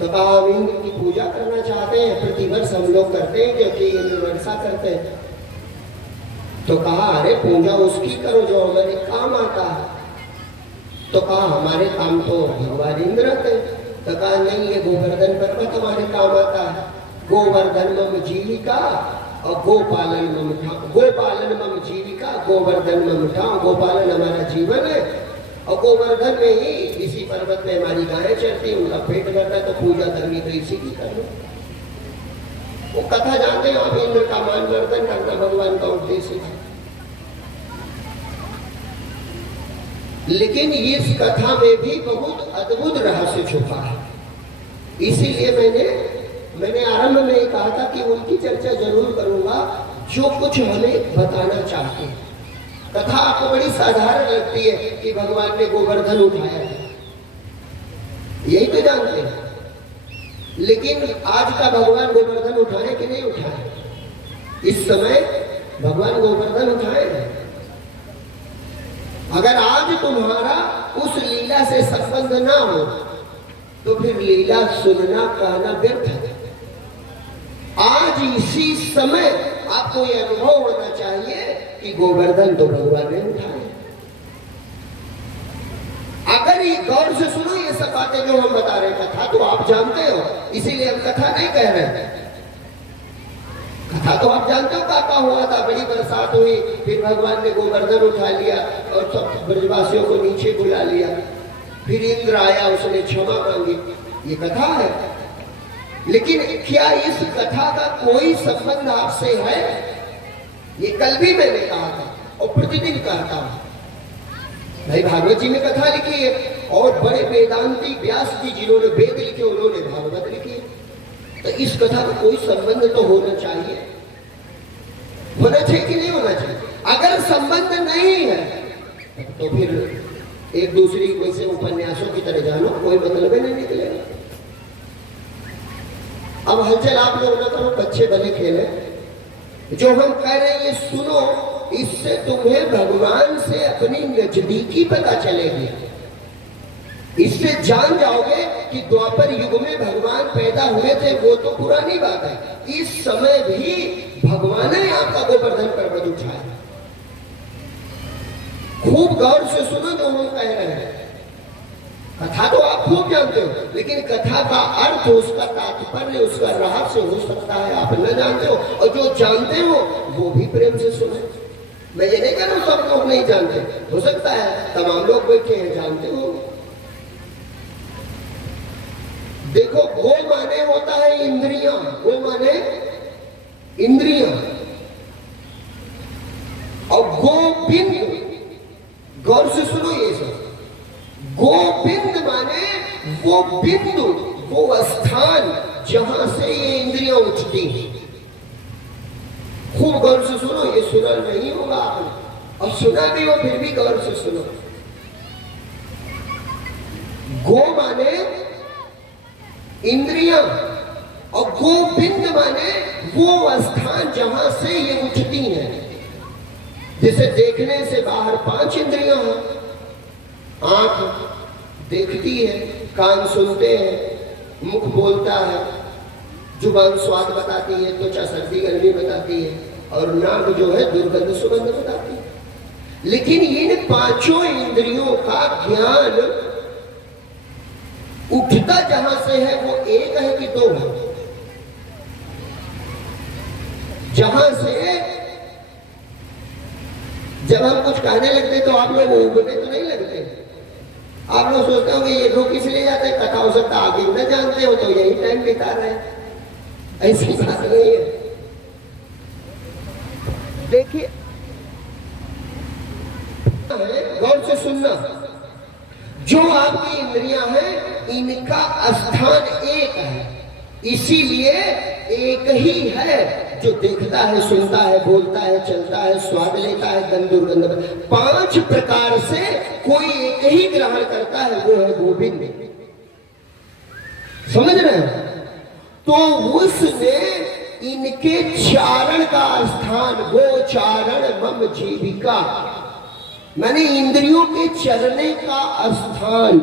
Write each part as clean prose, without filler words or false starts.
तो कहा हम इंद्र की पूजा करना चाहते हैं, प्रतिवर्ष हम लोग करते हैं क्योंकि इंद्र वर्षा करते हैं। तो कहा अरे पूजा उसकी करो जो हमारे काम आता है। तो कहा हमारे काम तो भगवान इंद्र थे। तो कहा नहीं, ये गोवर्धन पर्वत हमारे काम आता है। गोवर्धन मम जीविका और गोपालन मम ठाव। गोपालन मम जीविका, गोवर्धन मम ठाव। गोपालन हमारा जीवन है और गोवर्धन में ही इसी पर्वत में हमारी गायें चलती, उनका पेट भरता है, तो पूजा करनी तो इसी की करनी। वो कथा जानते हैं आप, इंद्र का मान वर्धन करना भगवान का उद्देश्य है। लेकिन इस कथा में भी बहुत अद्भुत रहस्य छुपा है। इसीलिए मैंने आरंभ में कहा था कि उनकी चर्चा जरूर करूंगा जो कुछ हमें बताना चाहते हैं। कथा आपको बड़ी साधारण लगती है कि भगवान ने गोवर्धन उठाया है, यही तो जानते हैं। लेकिन आज का भगवान गोवर्धन उठाए कि नहीं उठाए? इस समय भगवान गोवर्धन उठाए हैं। अगर आज तुम्हारा उस लीला से संबंध ना हो तो फिर लीला सुनना कहना व्यर्थ है। आज इसी समय आपको यह अनुभव होना चाहिए कि गोवर्धन तो भगवान ने उठाए। अगर ये गौर से सुनो ये सब बातें जो हम बता रहे कथा तो आप जानते हो, इसीलिए हम कथा नहीं कह रहे हैं। कथा तो आप जानते हो क्या हुआ था। बड़ी बरसात हुई, फिर भगवान ने गोवर्धन उठा लिया और सब ब्रजवासियों को नीचे बुला लिया। फिर इंद्र आया, उसने क्षमा मांगी। ये कथा है। लेकिन क्या इस कथा का कोई संबंध आपसे है? ये कल भी मैंने कहा था और प्रतिदिन कहता हूं। भाई भागवत जी में कथा लिखी है और बड़े वेदांती व्यास जी जिन्होंने वेद लिखे उन्होंने भागवत लिखी है। तो इस कथा का कोई संबंध तो होना चाहिए। होना चाहिए कि नहीं होना चाहिए? अगर संबंध नहीं है तो फिर एक दूसरी वैसे उपन्यासों की तरह जानो, कोई मतलब ही नहीं निकलेगा। अब हलचल आप लोग ना करो, बच्चे भले खेले। जो हम कह रहे हैं ये सुनो, इससे तुम्हें भगवान से अपनी नजदीकी पता चलेगी। इससे जान जाओगे कि द्वापर युग में भगवान पैदा हुए थे, वो तो पुरानी बात है। इस समय भी भगवान ने आपका गोवर्धन पर्वत उठाया। खूब गौर से सुनो जो हम कह रहे हैं। कथा तो आप खूब जानते हो, लेकिन कथा का अर्थ, उसका तात्पर्य, उसका रहस्य हो सकता है आप न जानते हो, और जो जानते हो वो भी प्रेम से सुने। मैं ये नहीं कह रहा हूं सब लोग नहीं जानते, हो सकता है तमाम लोग बैठे हैं जानते हो। देखो, गो माने होता है इंद्रियां। गो माने इंद्रियां और गोविंद, गौर से सुनो ये सब। गोविंद माने वो बिंदु, वो स्थान जहां से ये इंद्रियां उठती हैं। खूब गौर से सुनो, ये सुना नहीं होगा आपने, और सुना भी हो फिर भी गौर से सुनो। गो माने इंद्रियां और गोविंद माने वो स्थान जहां से ये उठती हैं। जैसे देखने से बाहर 5 इंद्रियां हैं। आंख देखती है, कान सुनते हैं, मुख बोलता है, जुबान स्वाद बताती है, त्वचा सर्दी गर्मी बताती है, और नाक जो है दुर्गंध सुगंध बताती है। लेकिन इन 5 इंद्रियों का ज्ञान उठता जहां से है वो एक है कि 2 है? जहां से जब हम कुछ कहने लगते तो आप लोग उगने तो नहीं लगते। आप लोग सोचते हो कि ये लोग किस लिए जाते हैं, कथा हो सकता आगे न जानते हो तो यही टाइम बिता रहे हैं। ऐसी बात नहीं है। देखिए, गौर से सुनना, जो आपकी इंद्रियां हैं इनका स्थान एक है, इसीलिए एक ही है जो देखता है, सुनता है, बोलता है, चलता है, स्वाद लेता है, गंध दुर्गंध। 5 प्रकार से कोई एक ही ग्रहण करता है, वो है गोविंद। समझ रहे हैं? तो उसने इनके चारण का स्थान, गोचारण मम जीविका, माने इंद्रियों के चरने का स्थान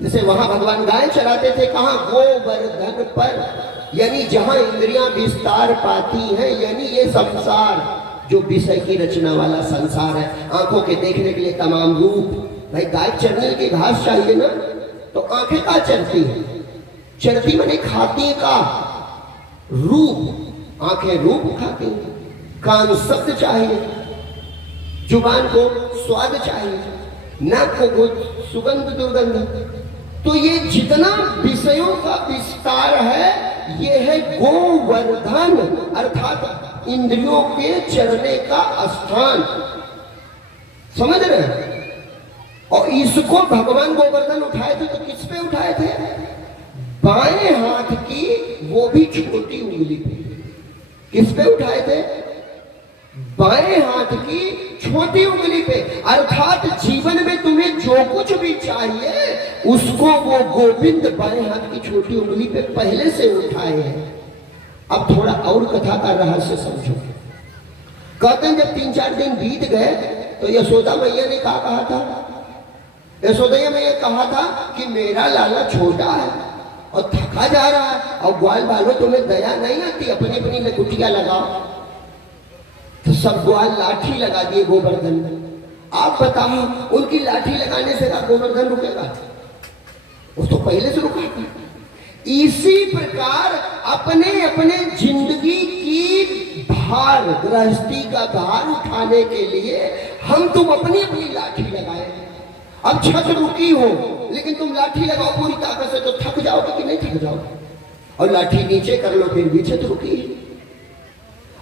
जैसे वहां भगवान गाय चराते थे, कहां? गोवर्धन पर, यानी जहां इंद्रियां विस्तार पाती हैं, यानी ये संसार जो विषय की रचना वाला संसार है, आंखों के देखने के लिए तमाम रूप। भाई गाय चरने की घास चाहिए ना, तो आंखें का चरती है? चरती माने खाती का रूप, आंखें रूप खाती हैं, कान शब्द चाहिए, जुबान को स्वाद चाहिए, नाक को सुगंध दुर्गंध। तो ये जितना विषयों का विस्तार है, ये है गोवर्धन, अर्थात इंद्रियों के चरने का स्थान। समझ रहे हैं? और इसको भगवान गोवर्धन उठाए थे तो किस पे उठाए थे? बाएं हाथ की वो भी छोटी उंगली पे। किस पे उठाए थे? बाएं हाथ की छोटी उंगली पे। अर्थात जीवन में तुम्हें जो कुछ भी चाहिए उसको वो गोविंद बाएं हाथ की छोटी उंगली पे पहले से उठाए हैं। अब थोड़ा और कथा का रहस्य समझो। कहते हैं जब 3-4 दिन बीत गए तो यशोदा मैया ने क्या कहा था? यशोदा मैया कहा था कि मेरा लाला छोटा है और थका जा रहा है, और ग्वाल वालों तुम्हें दया नहीं आती, अपनी अपनी लकुटियां लगाओ। तो सब ग्वाल लाठी लगा दिए गोवर्धन में। आप बताओ उनकी लाठी लगाने से क्या गोवर्धन रुकेगा? वो तो पहले से रुका था। इसी प्रकार अपने अपने जिंदगी की भार, गृहस्थी का भार उठाने के लिए हम तुम अपनी अपनी लाठी लगाए। अब छत रुकी हो लेकिन तुम लाठी लगाओ पूरी ताकत से, तो थक जाओगे कि नहीं थक जाओगे? और लाठी नीचे कर लो फिर भी छत रुकी है,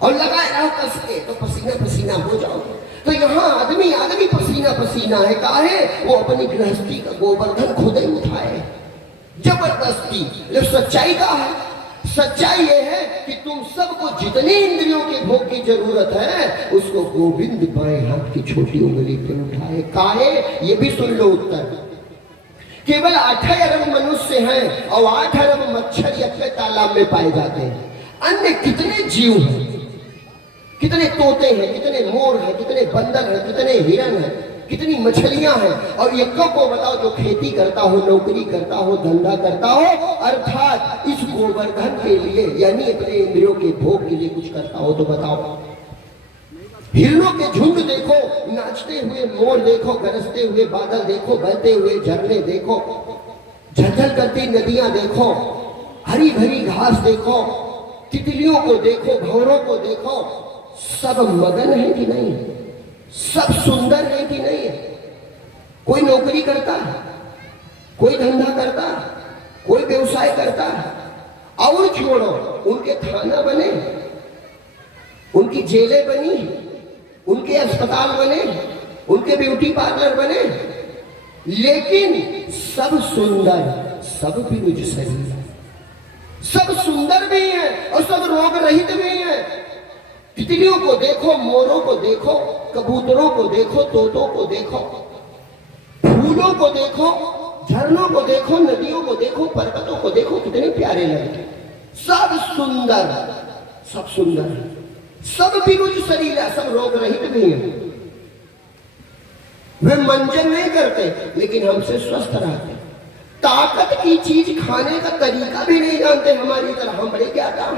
और लगाए रहो कस के तो पसीना पसीना हो जाओगे। तो यहाँ आदमी आदमी पसीना पसीना है, काहे? वो अपनी गृहस्थी का गोवर्धन खुद ही उठाए जबरदस्ती। जो सच्चाई का है, सच्चाई ये है कि तुम सबको जितनी इंद्रियों के भोग की जरूरत है उसको गोविंद बाएं हाथ की छोटी उंगली पे उठाए। काहे? ये भी सुन लो उत्तर। केवल 8 अरब मनुष्य हैं और 8 अरब मच्छर अपने तालाब में पाए जाते हैं। अन्य कितने जीव हैं, कितने तोते हैं, कितने मोर हैं, कितने बंदर हैं, कितने हिरन हैं, कितनी मछलियां हैं। और ये को बताओ जो खेती करता हो, नौकरी करता हो, धंधा करता हो, अर्थात इस गोवर्धन के लिए यानी अपने इंद्रियों के भोग के लिए कुछ करता हो तो बताओ। हिरणों के झुंड देखो, नाचते हुए मोर देखो, गरजते हुए बादल देखो, बहते हुए झरने देखो, झलझल करती नदियां देखो, हरी भरी घास देखो, तितलियों को देखो, भंवरों को देखो, सब मगन है कि नहीं? सब सुंदर है कि नहीं? कोई नौकरी करता है, कोई धंधा करता है, कोई व्यवसाय करता है, और छोड़ो उनके थाना बने, उनकी जेलें बनी, उनके अस्पताल बने, उनके ब्यूटी पार्लर बने, लेकिन सब सुंदर, सब भी मुझ शरीर, सब सुंदर भी हैं और सब रोग रहित भी हैं। तितलियों को देखो, मोरों को देखो, कबूतरों को देखो, तोतों को देखो, फूलों को देखो, झरनों को देखो, नदियों को देखो, पर्वतों को देखो, कितने प्यारे लगते। सब सुंदर, सब सुंदर, सब विरुद्ध शरीर है, सब रोग रहित भी हैं। वे मंजन नहीं करते लेकिन हमसे स्वस्थ रहते। ताकत की चीज खाने का तरीका भी नहीं जानते हमारी तरह। हम बड़े क्या काम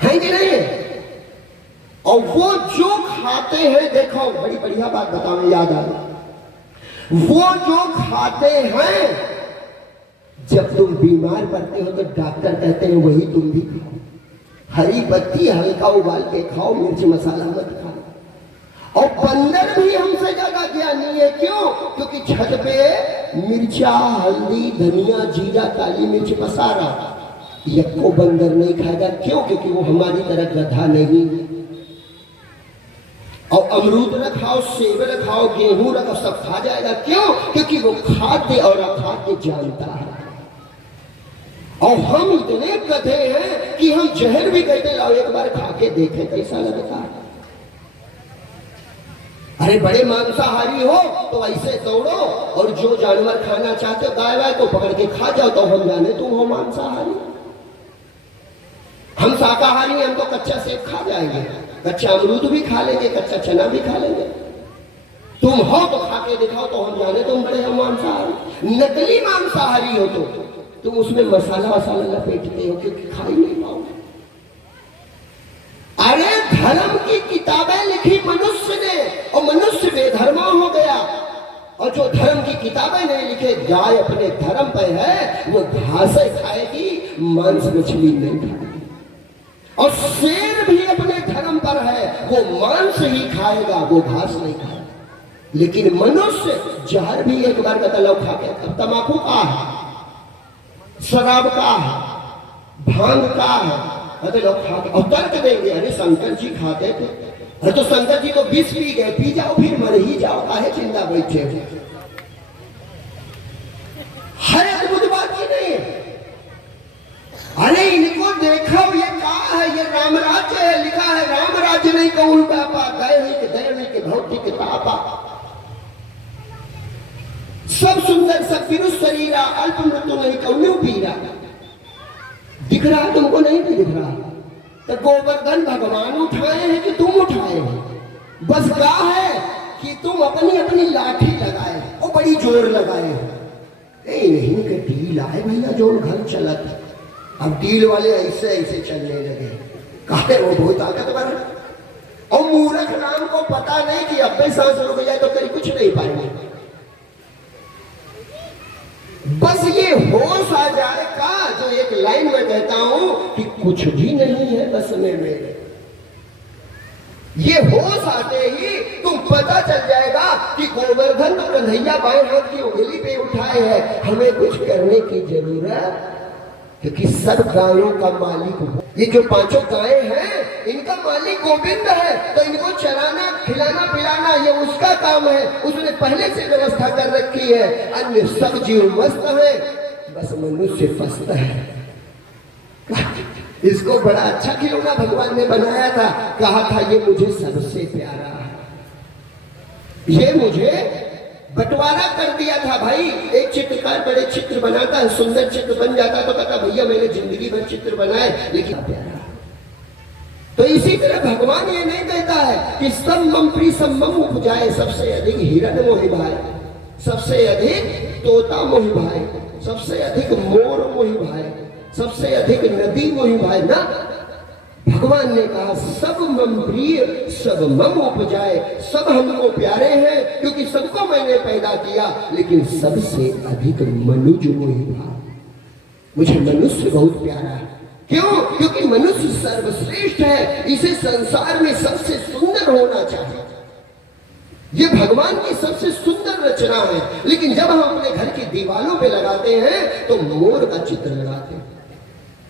है कि नहीं? और वो जो खाते हैं, देखो बड़ी बढ़िया बात बताओ, याद आ गई। वो जो खाते हैं, जब तुम बीमार पड़ते हो तो डॉक्टर कहते हैं वही तुम भी खाओ। हरी पत्ती हल्का उबाल के खाओ, मिर्च मसाला मत खाओ। और बंदर भी हमसे ज्यादा ज्ञानी है। क्यों? क्योंकि छत पे मिर्चा, हल्दी, धनिया, जीरा, काली मिर्च पसारा, यक्को बंदर नहीं खाएगा। क्यों? क्योंकि वो हमारी तरह गधा नहीं। और अमरूद न खाओ, सेब न खाओ, गेहूं न खाओ, सब खा जाएगा। क्यों? क्योंकि वो खाद्य और अखाद्य जानता है। और हम इतने गधे हैं कि हम जहर भी कहते लाओ एक बार खा के देखें कैसा लगता है। अरे बड़े मांसाहारी हो तो ऐसे दौड़ो और जो जानवर खाना चाहते हो गाय वाय को पकड़ के खा जाओ, तो हम जाने तुम हो मांसाहारी। हम शाकाहारी हैं, हम तो कच्चा सेब खा जाएंगे, कच्चा अमरूद भी खा लेंगे, कच्चा चना भी खा लेंगे। तुम हो तो खा के दिखाओ तो हम जाने तुम बड़े हो मांसाहारी। नकली मांसाहारी हो तो तुम उसमें मसाला वसाला लपेटते हो क्योंकि खा ही नहीं पाओगे। अरे धर्म की किताबें लिखी मनुष्य ने और मनुष्य बेधर्मा हो गया। और जो धर्म की किताबें नहीं लिखे, गाय अपने धर्म पे है, वो घास खाएगी, मांस मछली नहीं खाएगी। और शेर भी अपने धर्म पर है, वो मांस ही खाएगा, वो घास नहीं खाएगा। लेकिन मनुष्य जहर भी एक बार का तलब खा के, अब तंबाकू का है, शराब का है, भांग का है, अरे लोग खाते और तर्क देंगे अरे शंकर जी खाते थे, अरे तो शंकर जी को विष पी गए, पी जाओ फिर मर ही जाओ, काहे चिंता बैठे हो। हर अद्भुत बात ही नहीं है। अरे इनको देखो ये कहा है, ये राम राज्य है, लिखा है राम राज्य नहीं को उल्टा पा, दैनिक भौतिक तापा, सब सुंदर सब फिर शरीरा, अल्प मृत्यु नहीं कौन पीरा। दिख रहा तुमको नहीं भी दिख रहा, तो गोवर्धन भगवान उठाए हैं कि तुम उठाए हैं? बस कहा है कि तुम अपनी अपनी लाठी लगाए और बड़ी जोर लगाए हो। नहीं के डील आए भैया, जोर घर चला था, अब डील वाले ऐसे ऐसे चलने लगे, कहे वो बहुत ताकतवर है। और मूर्ख नाम को पता नहीं कि अब सांस रुक जाए तो कहीं कुछ नहीं पाएंगे। बस ये होश आ जाए का, जो एक लाइन में कहता हूं कि कुछ भी नहीं है बस में मेरे, ये होश आते ही तुम पता चल जाएगा कि गोवर्धन तो कन्हैया बाएं हाथ की उंगली पे उठाए है, हमें कुछ करने की जरूरत, क्योंकि सब गायों का मालिक हो। ये जो पांचों गायें हैं इनका मालिक गोविंद है, तो इनको चराना खिलाना पिलाना ये उसका काम है, उसने पहले से व्यवस्था कर रखी है। अन्य सब जीव मस्त है, बस मनुष्य फंसता है। इसको बड़ा अच्छा खिलौना भगवान ने बनाया था, कहा था ये मुझे सबसे प्यारा है, ये मुझे बंटवारा कर दिया था भाई। एक चित्रकार बड़े चित्र बनाता है, सुंदर चित्र बन जाता तो कहता भैया मैंने जिंदगी भर चित्र बनाए लेकिन प्यारा। तो इसी तरह भगवान ये नहीं कहता है कि सम्मम प्री सम्मम उपजाए, सबसे अधिक हिरण मोहि भाई, सबसे अधिक तोता मोहि भाई, सबसे अधिक मोर मोहि भाई, सबसे अधिक नदी मोहि भाई ना। भगवान ने कहा सब मम प्रिय सब मम उपजाए, सब हमको प्यारे हैं क्योंकि सबको मैंने पैदा किया, लेकिन सबसे अधिक मनुज मोहि भाई, मुझे मनुष्य बहुत प्यारा है। क्यों? क्योंकि मनुष्य सर्वश्रेष्ठ है, इसे संसार में सबसे सुंदर होना चाहिए, ये भगवान की सबसे सुंदर रचना है। लेकिन जब हम अपने घर की दीवारों पे लगाते हैं तो मोर का चित्र लगाते हैं,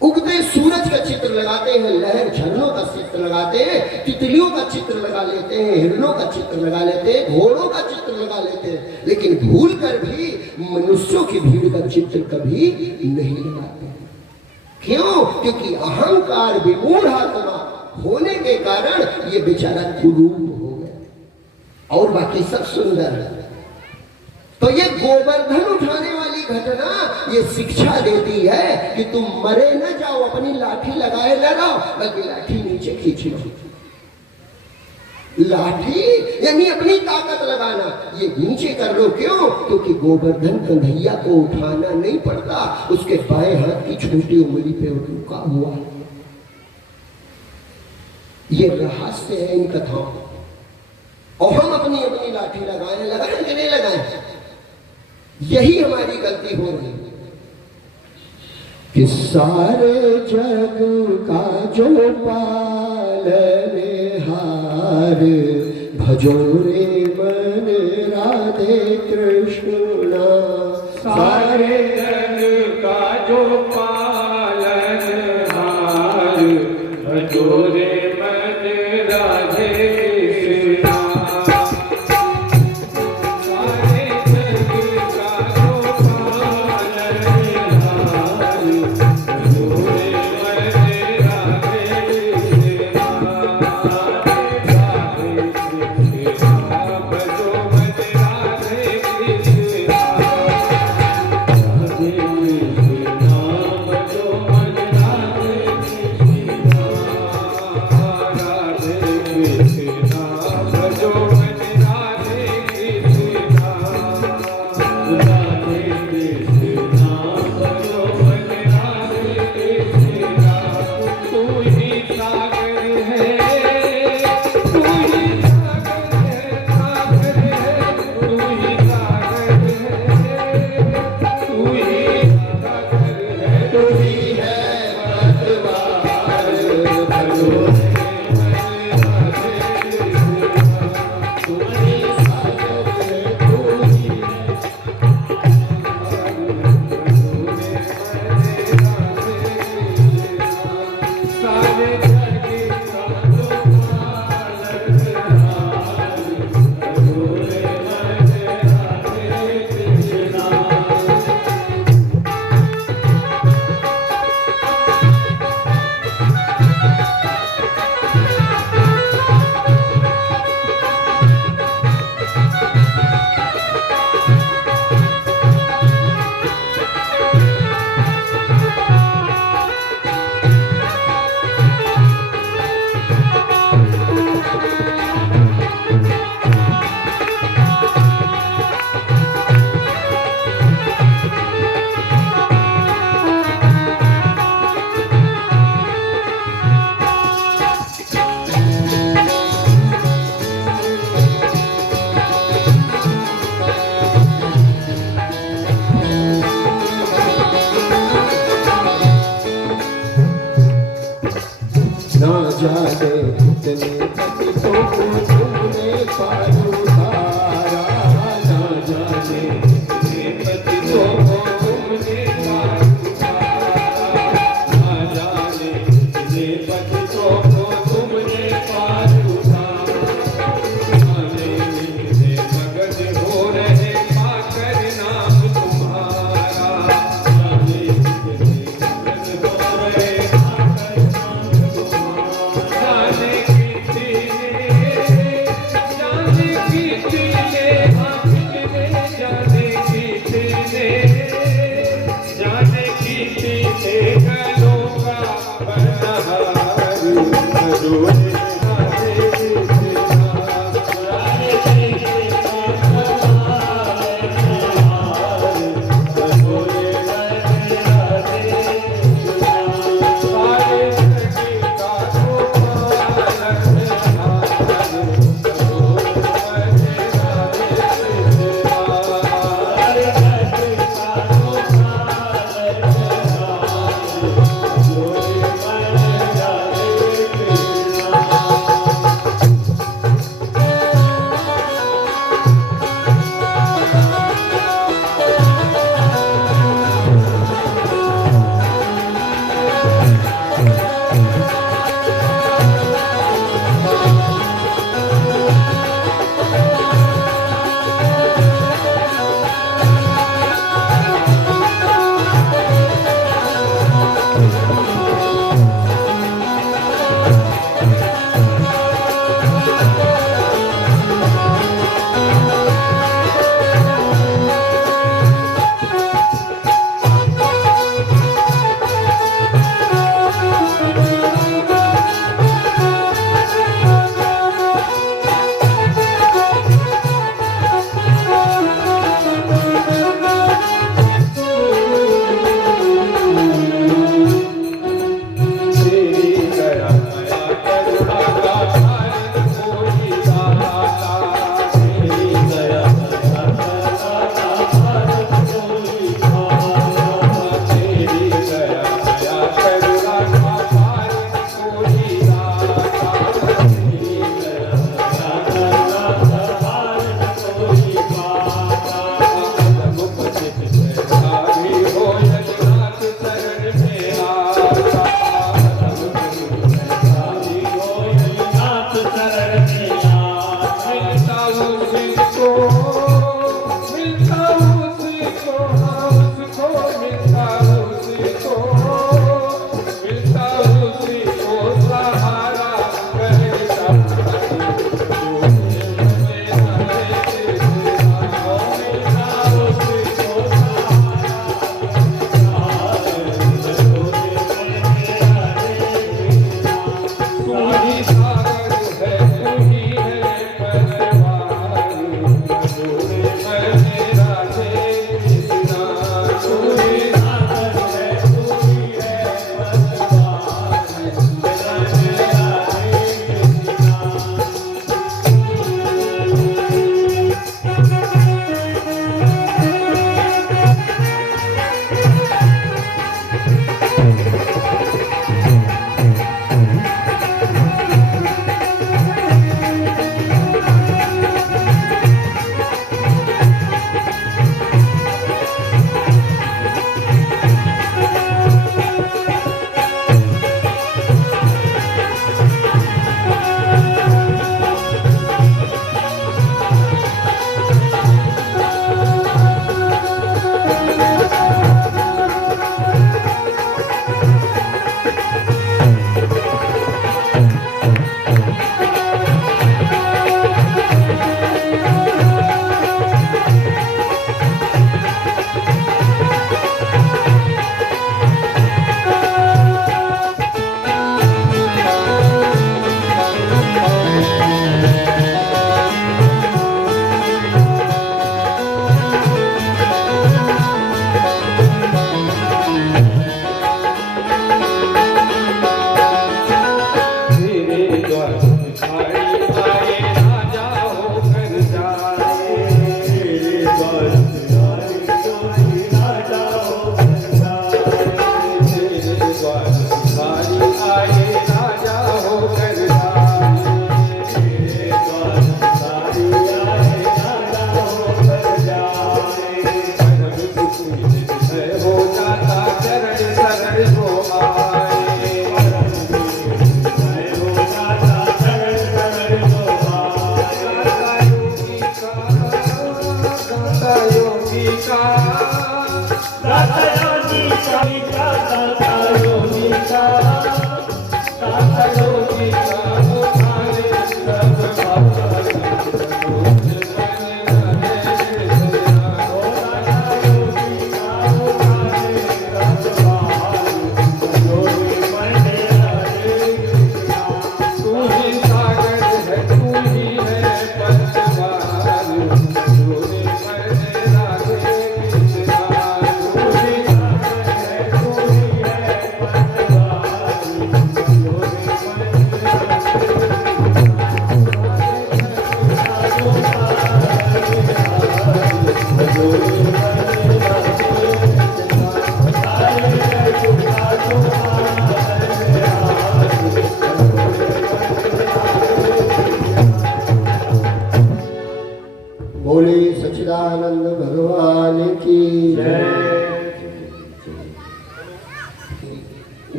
उगते सूरज का चित्र लगाते हैं, लहर झरनों का चित्र लगाते हैं, तितलियों का चित्र लगा लेते हैं, हिरणों का चित्र लगा लेते हैं, घोड़ों का चित्र लगा लेते हैं, लेकिन भूल कर भी मनुष्यों की भीड़ का चित्र कभी नहीं लगाते। क्यों? क्योंकि अहंकार विमूढ़ आत्मा होने के कारण ये बेचारा कुरूप हो गया, और बाकी सब सुंदर है। तो ये गोवर्धन उठाने वाली घटना ये शिक्षा देती है कि तुम मरे न जाओ, अपनी लाठी लगाए न रहो, बल्कि लाठी नीचे खींच लो। लाठी यानी अपनी ताकत लगाना, ये नीचे कर लो। क्यों? क्योंकि गोवर्धन कन्हैया को उठाना नहीं पड़ता, उसके बाएं हाथ की छोटी उंगली पे रुका हुआ। ये रहस्य है इन कथाओं, और हम अपनी अपनी लाठी लगाए कि नहीं लगाए, यही हमारी गलती हो रही है कि सारे जग का जो पालनहार, भजो रे मन राधे कृष्णा। सारे जग का जो पालनहार, भजो रे मन राधे कृष्णा। कितने पतितों को तुमने पार उतारा, ना जाने कितने पतितों को तुमने पार उतारा, ना जाने कितने पतितों को तुमने पार उतारा, जाने कितने मगन हो रहे पाकर नाम तुम्हारा, जाने कितने मगन हो रहे पाकर नाम तुम्हारा, जाने कितने, जाने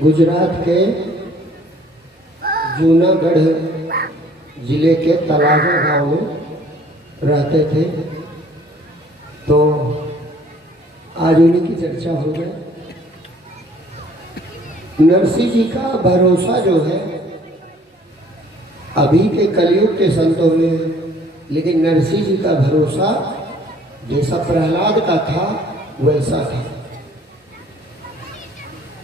गुजरात के जूनागढ़ जिले के तलाजा गांव में रहते थे। तो आज उन्हीं की चर्चा हो जाए। नरसिंह जी का भरोसा जो है अभी के कलयुग के संतों में, लेकिन नरसिंह जी का भरोसा जैसा प्रहलाद का था वैसा था।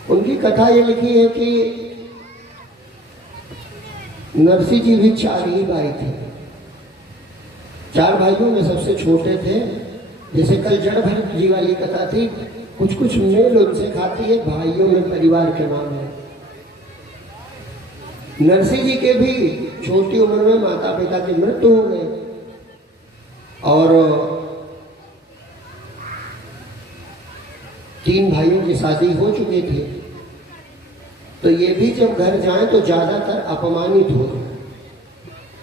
उनकी कथा ये लिखी है कि नरसिंह जी भी 4 ही भाई थे। 4 भाइयों में सबसे छोटे थे। जैसे कल जड़ भरत जी वाली कथा थी, कुछ कुछ मेल उनसे खाती है, भाइयों में परिवार के नाम है। नरसिंह जी के भी छोटी उम्र में माता पिता की मृत्यु हो गई और 3 भाइयों की शादी हो चुकी थी। तो ये भी जब घर जाएं तो ज्यादातर अपमानित हो गए,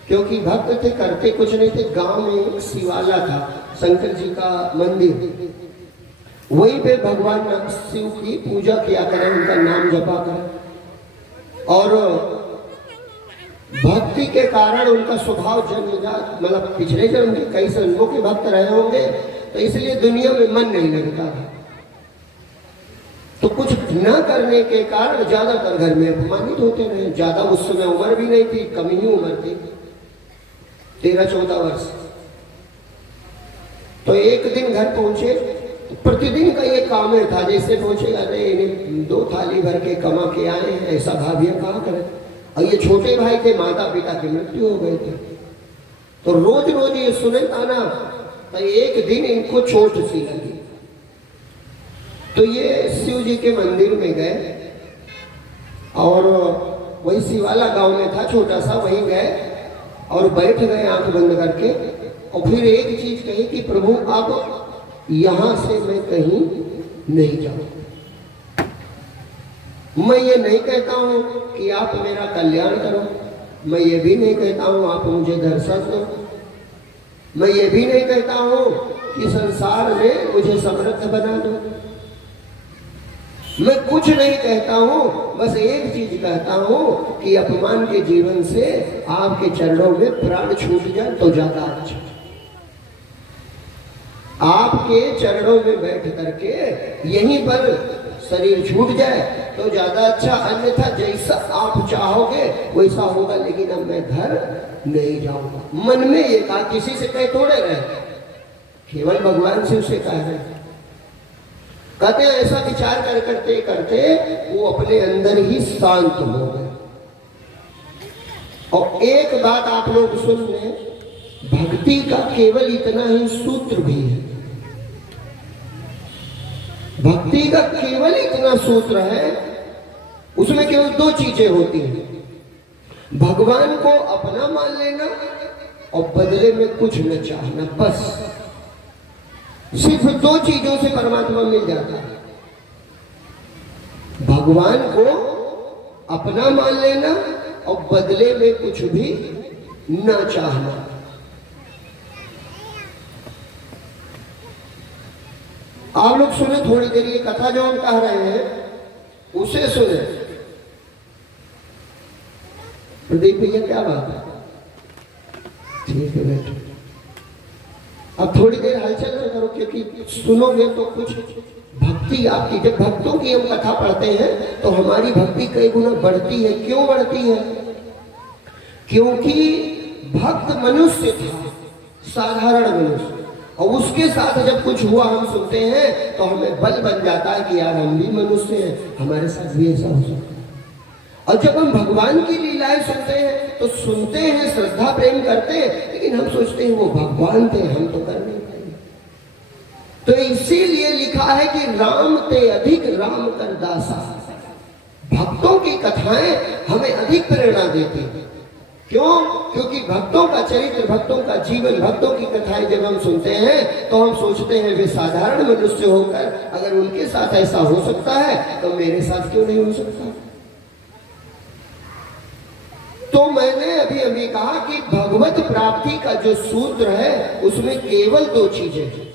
क्योंकि भक्त थे, करते कुछ नहीं थे। गांव में एक शिवाला था, शंकर जी का मंदिर, वहीं पे भगवान शिव की पूजा किया करें, उनका नाम जपा करें। और भक्ति के कारण उनका स्वभाव जन्मजात, मतलब पिछले जन्म के कई जन्मों के भक्त रहे होंगे, तो इसलिए दुनिया में मन नहीं लगता था। तो कुछ न करने के कारण ज्यादातर घर में अपमानित होते रहे। ज्यादा उस समय उम्र भी नहीं थी, कम ही उम्र थी, 13-14 वर्ष। तो एक दिन घर पहुंचे, प्रतिदिन का ये काम था, जैसे पहुंचे, अरे इन्हें 2 थाली भर के कमा के आए हैं, ऐसा भाभियां कहाँ करें। और ये छोटे भाई थे, माता पिता की मृत्यु हो गई थी। तो रोज रोज ये सुने था ना, तो एक दिन इनको चोट सी लगी। तो ये शिव जी के मंदिर में गए और वही शिवाला गांव में था छोटा सा, वहीं गए और बैठ गए आंख बंद करके। और फिर एक चीज कही कि प्रभु अब यहां से मैं कहीं नहीं जाऊं। मैं ये नहीं कहता हूं कि आप मेरा कल्याण करो, मैं ये भी नहीं कहता हूं आप मुझे दर्शन दो, मैं ये भी नहीं कहता हूं कि संसार में मुझे समृद्ध बना दो, मैं कुछ नहीं कहता हूं। बस एक चीज कहता हूं कि अपमान के जीवन से आपके चरणों में प्राण छूट जाए तो ज्यादा अच्छा। आपके चरणों में बैठ करके यहीं पर शरीर छूट जाए तो ज्यादा अच्छा, अन्यथा जैसा आप चाहोगे वैसा होगा, लेकिन अब मैं घर नहीं जाऊंगा। मन में ये कहा, किसी से कह थोड़े रहे, केवल भगवान से उसे कह रहे। कहते हैं ऐसा विचार करते करते वो अपने अंदर ही शांत हो गए। और एक बात आप लोग सुन लें, भक्ति का केवल इतना ही सूत्र भी है। भक्ति का केवल इतना सूत्र है, उसमें केवल 2 चीजें होती हैं। भगवान को अपना मान लेना और बदले में कुछ न चाहना, बस। सिर्फ 2 चीजों से परमात्मा मिल जाता है। भगवान को अपना मान लेना और बदले में कुछ भी न चाहना। आप लोग सुने थोड़ी देर, ये कथा जो हम कह रहे हैं उसे सुने। प्रदीप भैया क्या बात है? ठीक है बैठो। अब थोड़ी देर हलचल न करो, क्योंकि सुनोगे तो कुछ भक्ति आपकी, जब भक्तों की हम कथा पढ़ते हैं तो हमारी भक्ति कई गुना बढ़ती है। क्यों बढ़ती है? क्योंकि भक्त मनुष्य था, साधारण मनुष्य, और उसके साथ जब कुछ हुआ हम सुनते हैं तो हमें बल बन जाता है कि यार हम भी मनुष्य हैं, हमारे साथ भी ऐसा हो सकता है। और जब हम भगवान की लीलाएं सुनते हैं तो सुनते हैं, श्रद्धा प्रेम करते हैं, लेकिन हम सोचते हैं वो भगवान थे, हम तो कर नहीं पाएंगे। तो इसीलिए लिखा है कि राम ते अधिक राम कर दासा। भक्तों की कथाएं हमें अधिक प्रेरणा देती हैं। क्यों? क्योंकि भक्तों का चरित्र, भक्तों का जीवन, भक्तों की कथाएं जब हम सुनते हैं तो हम सोचते हैं वे साधारण मनुष्य होकर अगर उनके साथ ऐसा हो सकता है तो मेरे साथ क्यों नहीं हो सकता। तो मैंने अभी कहा कि भगवत प्राप्ति का जो सूत्र है उसमें केवल 2 चीजें हैं।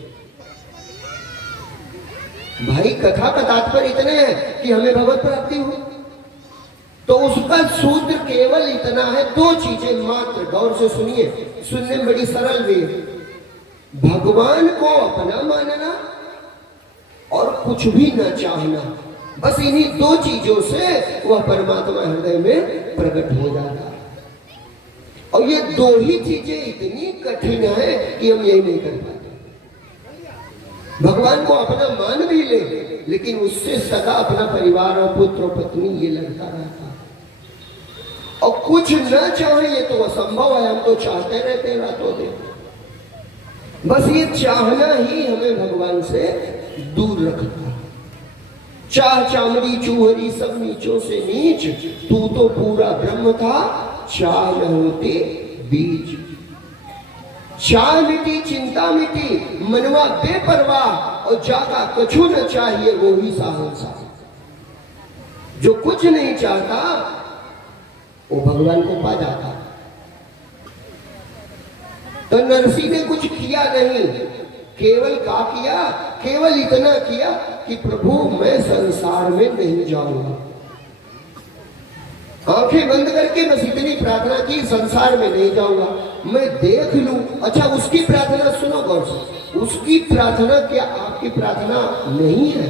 भाई कथा का तात्पर्य इतने हैं कि हमें भगवत प्राप्ति हो, तो उसका सूत्र केवल इतना है, दो चीजें मात्र, गौर से सुनिए, सुनने में बड़ी सरल भी है। भगवान को अपना मानना और कुछ भी न चाहना, बस इन्हीं दो चीजों से वह परमात्मा हृदय में प्रकट हो जाता है। और ये दो ही चीजें इतनी कठिन है कि हम यही नहीं कर पाते। भगवान को अपना मान भी ले, लेकिन उससे सदा अपना परिवार और पुत्र और पत्नी ये लगता रहता है। और कुछ न चाहे ये तो असंभव है, हम तो चाहते रहते हैं रातों दिन। बस ये चाहना ही हमें भगवान से दूर रखता है। चाह चामड़ी चूहरी सब नीचों से नीच, तू तो पूरा ब्रह्म था, चाह न होते बीज। चाह मिटी चिंता मिटी, मनवा बेपरवाह, और जाका कछु न चाहिए वो ही साहसा। जो कुछ नहीं चाहता वो भगवान को पा जाता। तो नरसी ने कुछ किया नहीं, केवल क्या किया, केवल इतना किया कि प्रभु मैं संसार में नहीं जाऊंगा। आंखें बंद करके बस इतनी प्रार्थना की, संसार में नहीं जाऊंगा, मैं देख लूं। अच्छा, उसकी प्रार्थना सुनो गौर से, उसकी प्रार्थना क्या आपकी प्रार्थना नहीं है?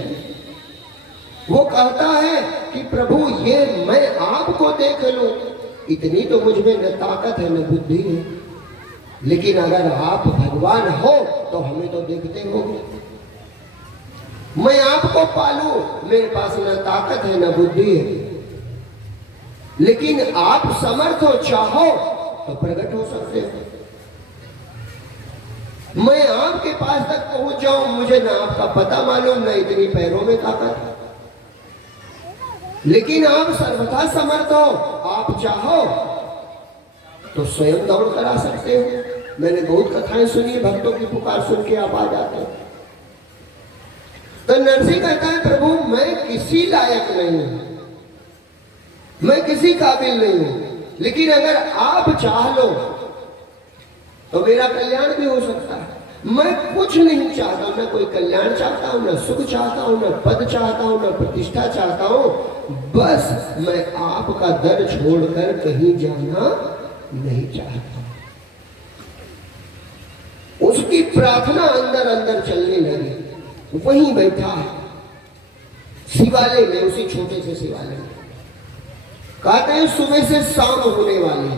वो कहता है कि प्रभु ये मैं आपको देख लूं, इतनी तो मुझ में न ताकत है न बुद्धि है, लेकिन अगर आप भगवान हो तो हमें तो देखते हो। मैं आपको पालू, मेरे पास न ताकत है न बुद्धि है, लेकिन आप समर्थ हो, चाहो तो प्रकट हो सकते हो। मैं आपके पास तक पहुंच जाऊं, मुझे ना आपका पता मालूम, ना इतनी पैरों में ताकत, लेकिन आप सर्वथा समर्थ हो। आप चाहो तो स्वयं दौड़ कर आ सकते हो। मैंने बहुत कथाएं सुनी, भक्तों की पुकार सुन के आप आ जाते हो। तो नरसिंह कहता है प्रभु मैं किसी लायक नहीं हूं, मैं किसी काबिल नहीं हूं, लेकिन अगर आप चाह लो तो मेरा कल्याण भी हो सकता है। मैं कुछ नहीं चाहता हूं, न कोई कल्याण चाहता हूं, न सुख चाहता हूं, न पद चाहता हूं, न प्रतिष्ठा चाहता हूं, बस मैं आपका दर छोड़कर कहीं जाना नहीं चाहता। उसकी प्रार्थना अंदर अंदर चलने लगी। वहीं बैठा है शिवालय में, उसी छोटे से शिवालय में। कहते हैं सुबह से शाम होने वाली,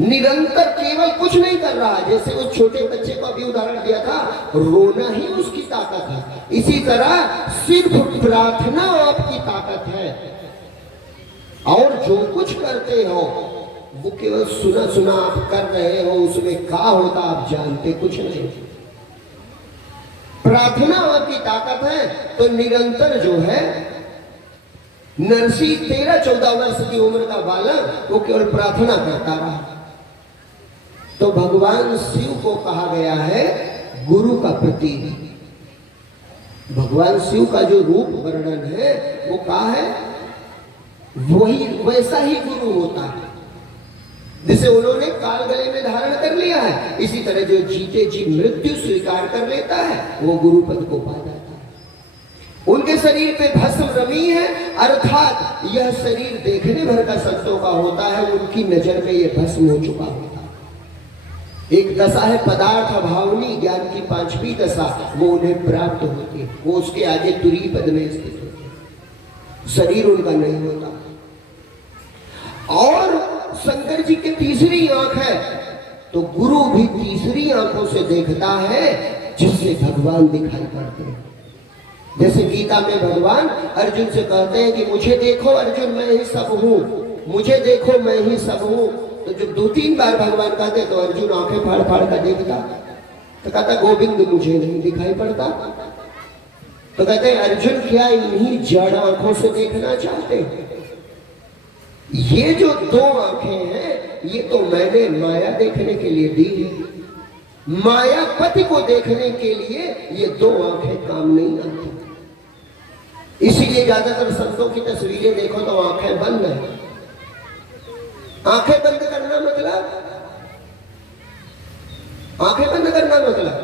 निरंतर केवल कुछ नहीं कर रहा। जैसे वो छोटे बच्चे को अभी उदाहरण दिया था, रोना ही उसकी ताकत है, इसी तरह सिर्फ प्रार्थना आपकी ताकत है। और जो कुछ करते हो वो केवल सुना सुना आप कर रहे हो, उसमें क्या होता आप जानते कुछ नहीं। प्रार्थना आपकी ताकत है। तो निरंतर जो है नरसी 13-14 वर्ष की उम्र का बालक, वो केवल प्रार्थना करता रहा। तो भगवान शिव को कहा गया है गुरु का प्रतीक। भगवान शिव का जो रूप वर्णन है वो कहा है, वही वैसा ही गुरु होता है। जिसे उन्होंने काल गले में धारण कर लिया है, इसी तरह जो जीते जी मृत्यु स्वीकार कर लेता है वो गुरु पद को पा जाता है। उनके शरीर पे भस्म रमी है, अर्थात यह शरीर देखने भर का संतों का होता है, उनकी नजर में यह भस्म हो चुका होता है। एक दशा है पदार्थ अभावनी, ज्ञान की 5वीं दशा, वो उन्हें प्राप्त होती है। वो उसके आगे तुरीय पद में स्थित होती है, शरीर उनका नहीं होता। और शंकर जी की तीसरी आंख है, तो गुरु भी तीसरी आंखों से देखता है, जिससे भगवान दिखाई पड़ते हैं। जैसे गीता में भगवान अर्जुन से कहते हैं कि मुझे देखो अर्जुन, मैं ही सब हूं, मुझे देखो मैं ही सब हूं। तो जब 2-3 बार भगवान कहते तो अर्जुन आंखें फाड़ फाड़ कर देखता, तो कहता गोविंद मुझे नहीं दिखाई पड़ता। तो कहते हैं अर्जुन क्या इन्हीं जड़ आंखों से देखना चाहते हैं? ये जो 2 आंखें हैं, ये तो मैंने माया देखने के लिए दी है। मायापति को देखने के लिए ये 2 आंखें काम नहीं आती। इसीलिए ज्यादातर संतों की तस्वीरें देखो तो आंखें बंद है। आंखें बंद करना मतलब, आंखें बंद करना मतलब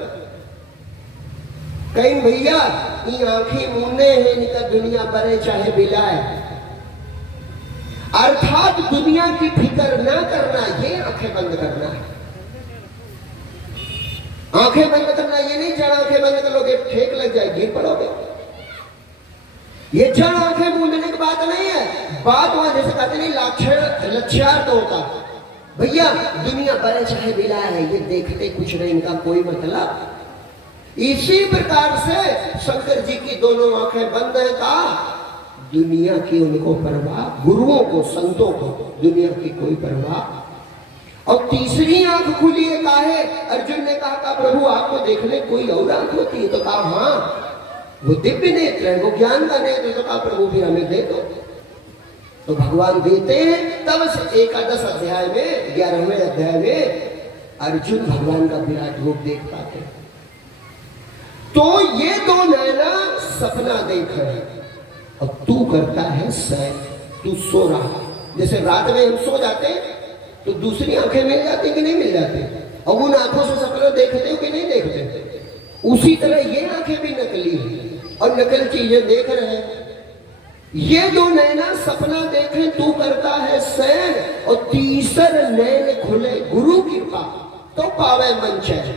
कहीं भैया ये आंखें मुन्ने हैं, इनका दुनिया बरे चाहे बिलाए। अर्थात दुनिया की फिक्र ना करना, ये आंखें बंद करना है। आंखें बंद करना ये नहीं जड़ आंखें बंद करोगे ठेक लग जाए गिर पड़ोगे। ये जड़ आंखें मूंदने की बात नहीं है। बात वहां जैसे कहते नहीं लक्ष्यार्थ होता भैया, दुनिया बड़े चाहे बिला है, ये देखते कुछ नहीं, इनका कोई मतलब। इसी प्रकार से शंकर जी की दोनों आंखें बंद है। कहा दुनिया की उनको परवाह, गुरुओं को संतों को दुनिया की कोई परवाह। और तीसरी आंख खुली है। कहा है अर्जुन ने कहा प्रभु आपको देखने कोई और आंख होती है? तो कहा हाँ वो दिव्य नेत्र है, वो ज्ञान का नेत्र। तो कहा प्रभु भी हमें दे दो। तो भगवान देते हैं। तब से एकादश अध्याय में 11वें अध्याय में अर्जुन भगवान का विराट रूप देख पाते हैं। तो ये दो नैना सपना देख रहे और तू करता है सैन, तू सो रहा। जैसे रात में हम सो जाते हैं तो दूसरी आंखें मिल जाती कि नहीं मिल जाती, और उन आंखों से सपना देखते हो कि नहीं देखते। उसी तरह ये आंखें भी नकली है और नकल चीजें देख रहे हैं। ये दो नैना सपना देखें तू करता है सैन, और तीसर नैन खुले गुरु कृपा तो पावे मन चैन।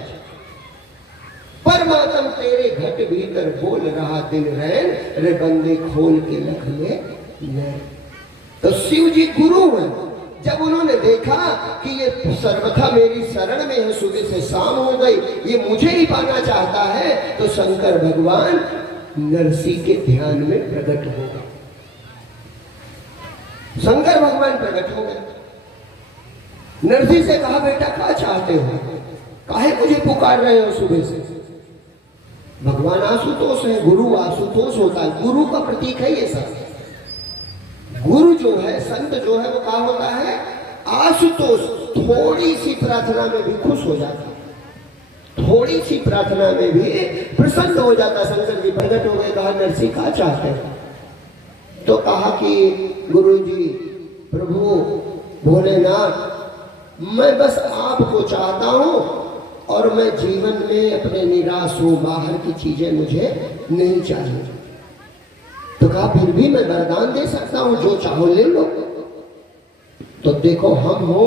परमात्म तेरे घट भीतर बोल रहा दिन रैन, रे बंदे खोल के रख ले नैन। तो शिव जी गुरु हैं। जब उन्होंने देखा कि ये सर्वथा मेरी शरण में है, सुबह से शाम हो गई, ये मुझे ही पाना चाहता है, तो शंकर भगवान नरसिंह के ध्यान में प्रकट हो गए। शंकर भगवान प्रकट हो गए। नरसिंह से कहा बेटा क्या चाहते हो, काहे मुझे पुकार रहे हो सुबह से? भगवान आशुतोष है, गुरु आशुतोष होता है, गुरु का प्रतीक है ये सब। गुरु जो है, संत जो है, वो क्या होता है? आशुतोष। थोड़ी सी प्रार्थना में भी खुश हो जाता, थोड़ी सी प्रार्थना में भी प्रसन्न हो जाता। शंकर जी प्रकट हो गए। कहा नरसिंह क्या चाहते हैं? तो कहा कि गुरु जी प्रभु भोलेनाथ, मैं बस आपको चाहता हूं और मैं जीवन में अपने निराश हूं, बाहर की चीजें मुझे नहीं चाहिए। तो कहा फिर भी मैं वरदान दे सकता हूं, जो चाहो ले लो। तो देखो हम हो,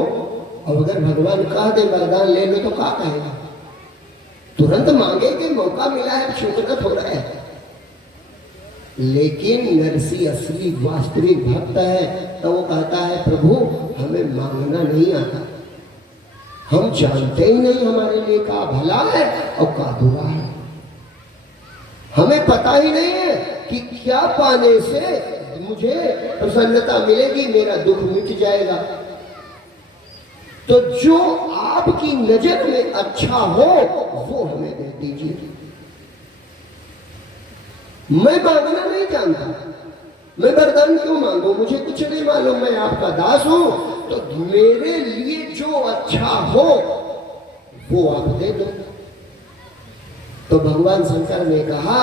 और अगर भगवान कह दे वरदान ले लो तो क्या कहेगा? तुरंत मांगे कि मौका मिला है, छूटना थोड़ा है। लेकिन नरसिंह असली वास्तविक भक्त है, तो वो कहता है प्रभु हमें मांगना नहीं आता, हम जानते ही नहीं हमारे लिए क्या भला है और क्या बुरा है। हमें पता ही नहीं है कि क्या पाने से मुझे प्रसन्नता मिलेगी, मेरा दुख मिट जाएगा। तो जो आपकी नजर में अच्छा हो वो हमें दे दीजिए। मैं मांगना नहीं जानता, मैं वरदान क्यों मांगू, मुझे कुछ नहीं मालूम, मैं आपका दास हूं। तो मेरे लिए जो अच्छा हो वो आप दे दो। तो भगवान शंकर ने कहा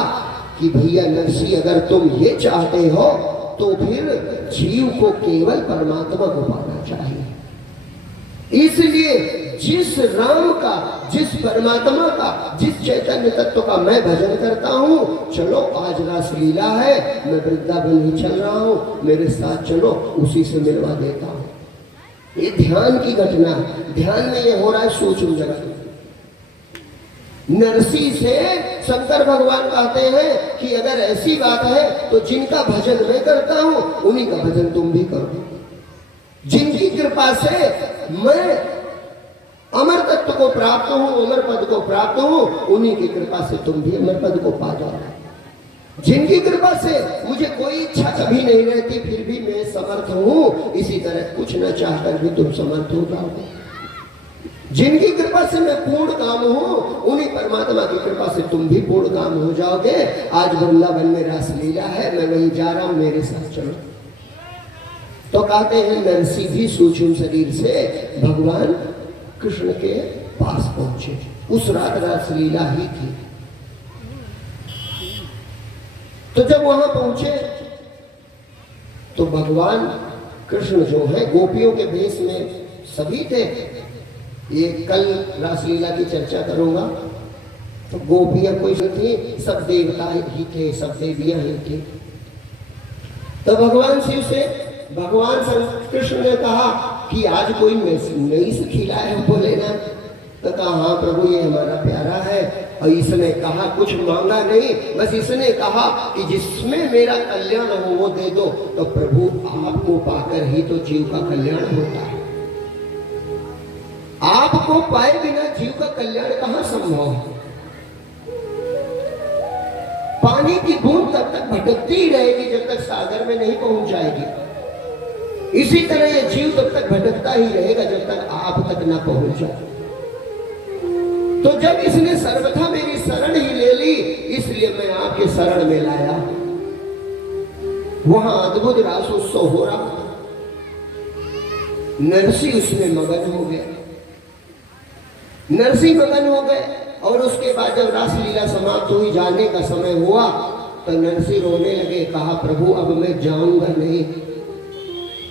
कि भैया नरसिंह, अगर तुम ये चाहते हो तो फिर जीव को केवल परमात्मा को पाना चाहिए। इसलिए जिस राम का, जिस परमात्मा का, जिस चैतन्य तत्व का मैं भजन करता हूं, चलो आज रासलीला है, मैं वृंदावन ही चल रहा हूं, मेरे साथ चलो, उसी से मिलवा देता हूं। ये ध्यान की घटना, ध्यान में ये हो रहा है सूक्ष्म जगत। नरसिंह से शंकर भगवान कहते हैं कि अगर ऐसी बात है तो जिनका भजन मैं करता हूं उन्हीं का भजन तुम भी करो। जिनकी कृपा से मैं अमर तत्व को प्राप्त हूं, अमर पद को प्राप्त हूं, उन्हीं की कृपा से तुम भी अमर पद को पा जाओ। जिनकी कृपा से मुझे कोई इच्छा कभी नहीं रहती फिर भी मैं समर्थ हूं, इसी तरह कुछ न चाहकर भी तुम समर्थ हो जाओगे। जिनकी कृपा से मैं पूर्ण काम हूं, उन्हीं परमात्मा की कृपा से तुम भी पूर्ण काम हो जाओगे। आज वृंदावन में रासलीला है, मैं वहीं जा रहा हूं, मेरे साथ चलो। तो कहते हैं नरसिंह भी सूक्ष्म शरीर से भगवान कृष्ण के पास पहुंचे। उस रात रासलीला ही थी। तो जब वहां पहुंचे तो भगवान कृष्ण जो है गोपियों के भेष में सभी थे। ये कल रासलीला की चर्चा करूंगा। तो गोपियां कोई नहीं थी, सब देवता ही थे, सब देवियां ही थी। तो भगवान शिव से भगवान श्री कृष्ण ने कहा कि आज कोई नई से खिलाए हो, बोले ना। तो कहा हाँ प्रभु ये हमारा प्यारा है। और इसने कहा कुछ मांगा नहीं, बस इसने कहा कि जिसमें मेरा कल्याण हो वो दे दो। तो प्रभु आपको पाकर ही तो जीव का कल्याण होता है। आपको पाए बिना जीव का कल्याण कहां संभव है। पानी की बूंद तब तक भटकती ही रहेगी जब तक सागर में नहीं पहुंच जाएगी। इसी तरह ये जीव तब तक भटकता ही रहेगा जब तक आप तक ना पहुंच जाए। तो जब इसने सर्वथा मेरी शरण ही ले ली, इसलिए मैं आपके शरण में लाया। वहां अद्भुत रास उत्सव हो रहा था। नरसी उसमें मगन हो गया, नरसी मगन हो गए। और उसके बाद जब रासलीला समाप्त हुई, जाने का समय हुआ, तो नरसी रोने लगे। कहा प्रभु अब मैं जाऊंगा नहीं।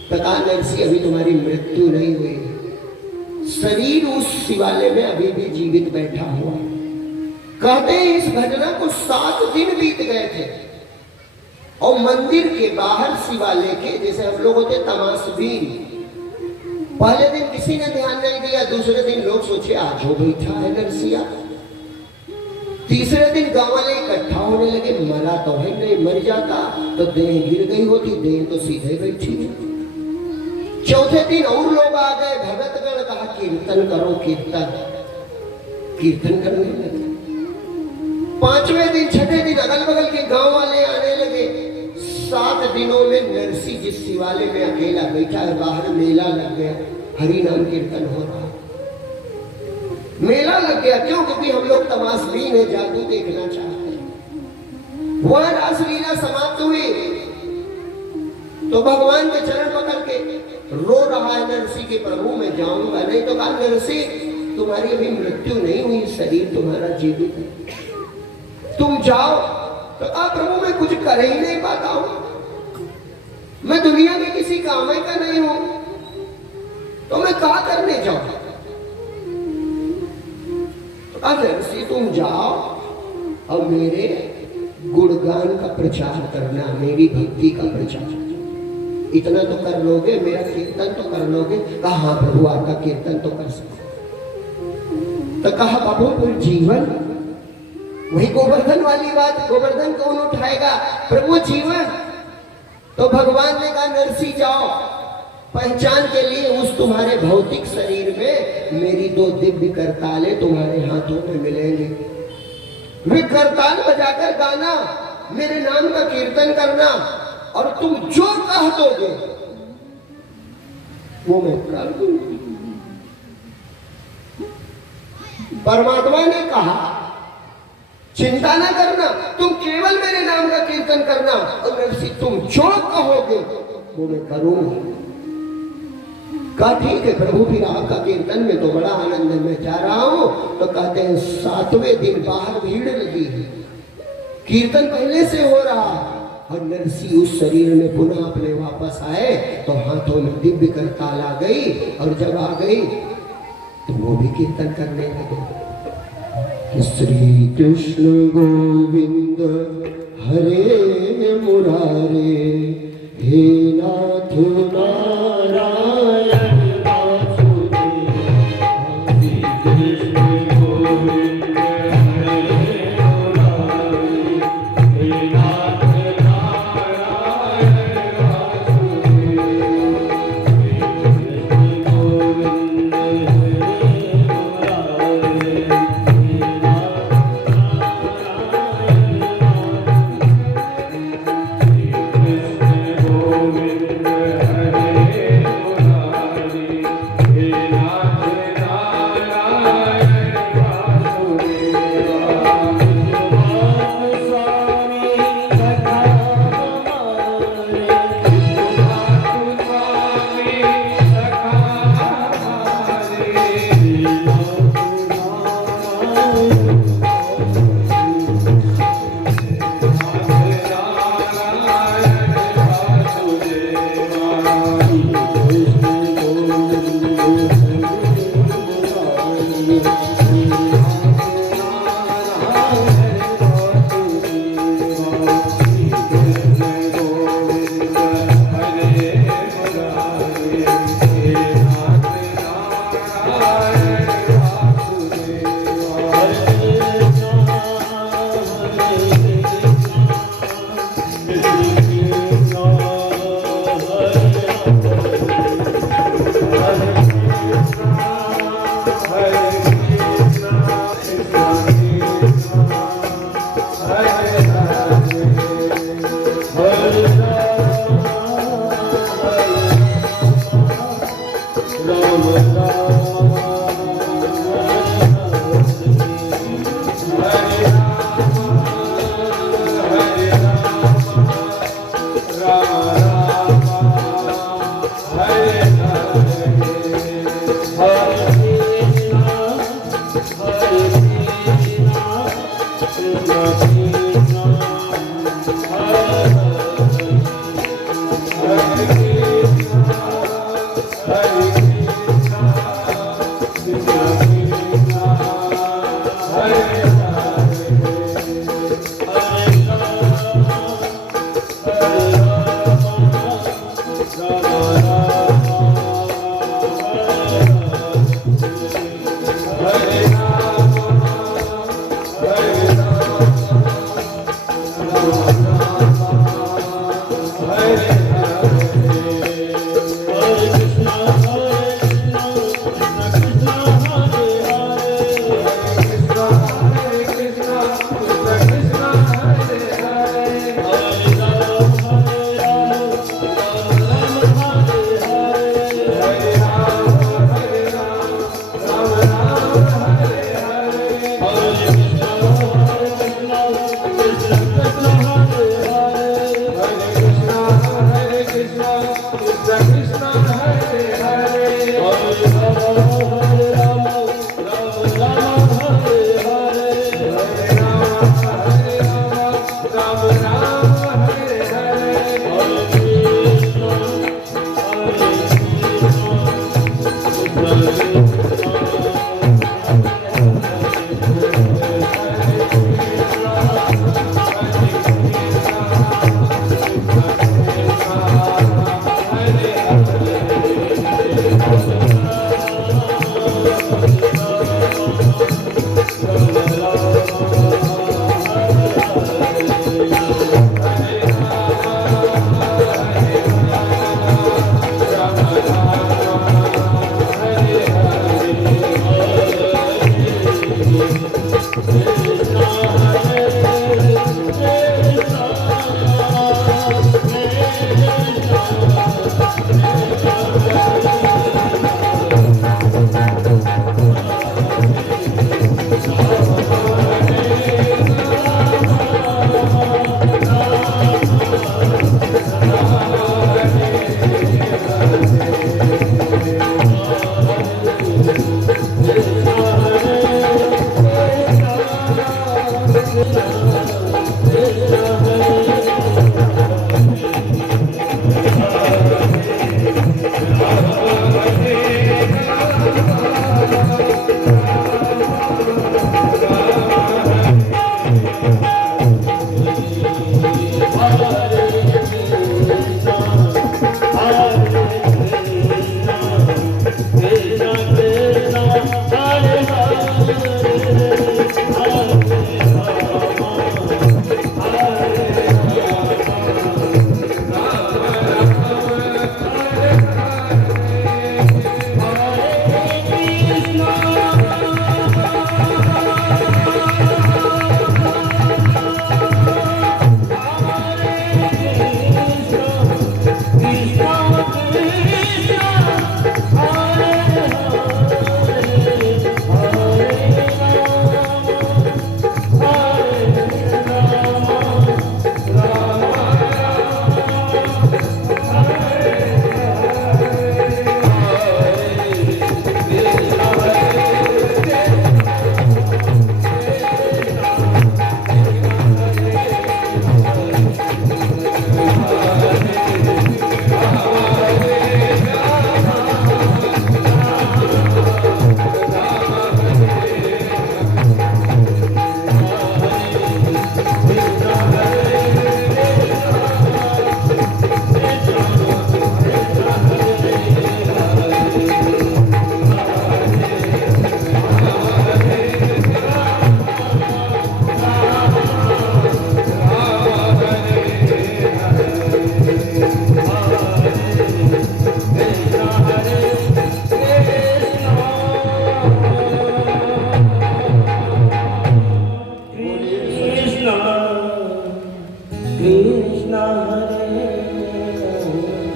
तो कहा नरसी अभी तुम्हारी मृत्यु नहीं हुई, शरीर उस शिवालय में अभी भी जीवित बैठा हुआ। कहते हैं इस घटना को 7 दिन बीत गए थे। और मंदिर के बाहर शिवालय के, जैसे हम लोग होते तमाशबीन, पहले दिन किसी ने ध्यान नहीं दिया, दूसरे दिन लोग सोचे आज हो बैठा है नरसिया, तीसरे दिन गांव वाले इकट्ठा होने लगे, मरा तो है नहीं, मर जाता तो देह गिर गई होती, देह तो सीधे बैठी है। चौथे दिन और लोग आ गए, भगतगण कहा कीर्तन करो, कीर्तन करने लगे। 5वें दिन, 6ठे दिन अगल बगल के गांव वाले आने लगे। 7 दिनों में नरसी जिस शिवालय में अकेला बैठा है, बाहर मेला लग गया, हरि नाम कीर्तन हो रहा है। मेला लग गया क्यों? क्योंकि हम लोग तमाशबीन है, जादू देखना चाहते हैं। वह रासलीला समाप्त हुई तो भगवान के चरण पकड़ के रो रहा है नरसी के प्रभु मैं जाऊंगा नहीं। तो कहा नरसी तुम्हारी अभी मृत्यु नहीं हुई, शरीर तुम्हारा जीवित है, तुम जाओ। तो कहा प्रभु मैं कुछ कर ही नहीं पाता हूं, मैं दुनिया में किसी काम का नहीं हूं, तो मैं क्या करने जाऊं। तो कहा नरसी तुम जाओ और मेरे गुणगान का प्रचार करना, मेरी भक्ति का प्रचार, इतना तो कर लोगे, मेरा कीर्तन तो कर लोगे। कहा हाँ प्रभु आपका कीर्तन तो कर सकते। तो कहा बाबू फिर जीवन, वही गोवर्धन वाली बात, गोवर्धन कौन उठाएगा? प्रभु जीवन। तो भगवान ने कहा नरसी जाओ, पहचान के लिए उस तुम्हारे भौतिक शरीर में मेरी 2 दिव्य करताले तुम्हारे हाथों में मिलेंगे। वे करताल बजाकर गाना, मेरे नाम का कीर्तन करना, और तुम जो कह दोगे वो मैं कर दूंगा। परमात्मा ने कहा चिंता ना करना, तुम केवल मेरे नाम का कीर्तन करना, और नरसी तुम जो कहोगे वो मैं करूंगा। कहा ठीक है प्रभु, फिर आपका कीर्तन में तो बड़ा आनंद है, मैं जा रहा हूं। तो कहते हैं 7वें दिन बाहर भीड़ लगी है, कीर्तन पहले से हो रहा है, और नरसी उस शरीर में पुनः अपने वापस आए तो हाथों में दिव्य करताल आ गई। और जब आ गई तो वो भी कीर्तन करने लगे, श्री कृष्ण गोविंद हरे मुरारे, हे नाथ नारायण वासुदेव, श्री कृष्ण गोविंद हरे मुरारे, हे नाथ Hare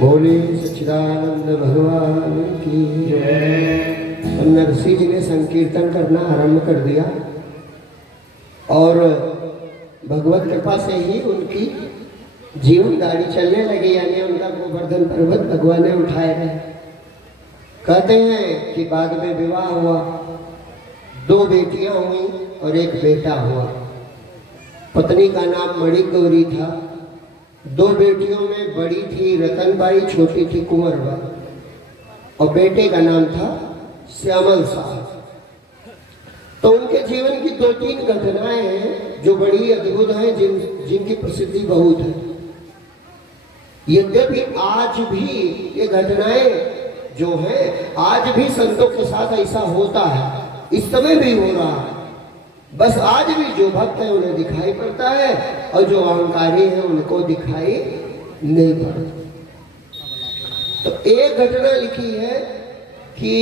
बोले सच्चिदानंद भगवान की जय। नरसिंह जी ने संकीर्तन करना आरंभ कर दिया और भगवत कृपा से ही उनकी जीवन गाड़ी चलने लगी, यानी उनका गोवर्धन पर्वत भगवान ने उठाए रहे। कहते हैं कि बाद में विवाह हुआ, 2 बेटियां हुई और 1 बेटा हुआ। पत्नी का नाम मणि गौरी था। 2 बेटियों में बड़ी थी रतनबाई, छोटी थी कुंवरबाई, और बेटे का नाम था श्यामल साहब। तो उनके जीवन की 2-3 घटनाएं हैं जो बड़ी अद्भुत हैं, जिनकी प्रसिद्धि बहुत है। यद्यपि आज भी ये घटनाएं जो हैं, आज भी संतों के साथ ऐसा होता है, इस समय भी हो रहा है। बस आज भी जो भक्त है उन्हें दिखाई पड़ता है और जो अहंकारी है उनको दिखाई नहीं पड़ता। तो एक घटना लिखी है कि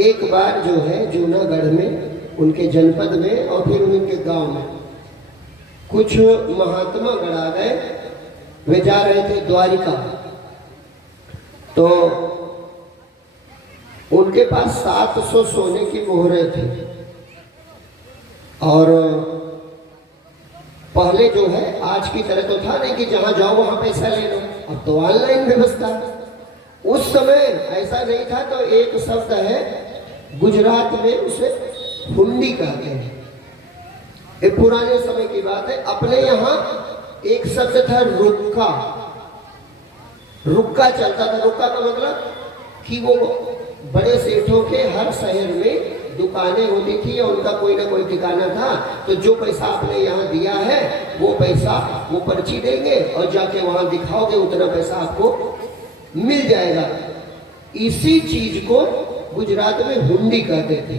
एक बार जो है जूनागढ़ में, उनके जनपद में और फिर उनके गांव में कुछ महात्मा गढ़ा गए। वे जा रहे थे द्वारिका, तो उनके पास 700 सोने की मोहरें थी। और पहले जो है आज की तरह तो था नहीं कि जहां जाओ वहां पैसा ले लो, अब तो ऑनलाइन व्यवस्था। उस समय ऐसा नहीं था। तो एक शब्द है गुजरात में, उसे हुंडी कहते हैं। ये पुराने समय की बात है। अपने यहाँ एक शब्द था रुक्का। रुक्का चलता था। रुक्का का मतलब कि वो बड़े सेठों के हर शहर में दुकानें होती थी और उनका कोई ना कोई ठिकाना था। तो जो पैसा आपने यहाँ दिया है वो पैसा, वो पर्ची देंगे और जाके वहां दिखाओगे, उतना पैसा आपको मिल जाएगा। इसी चीज को गुजरात में हुंडी कहते थे।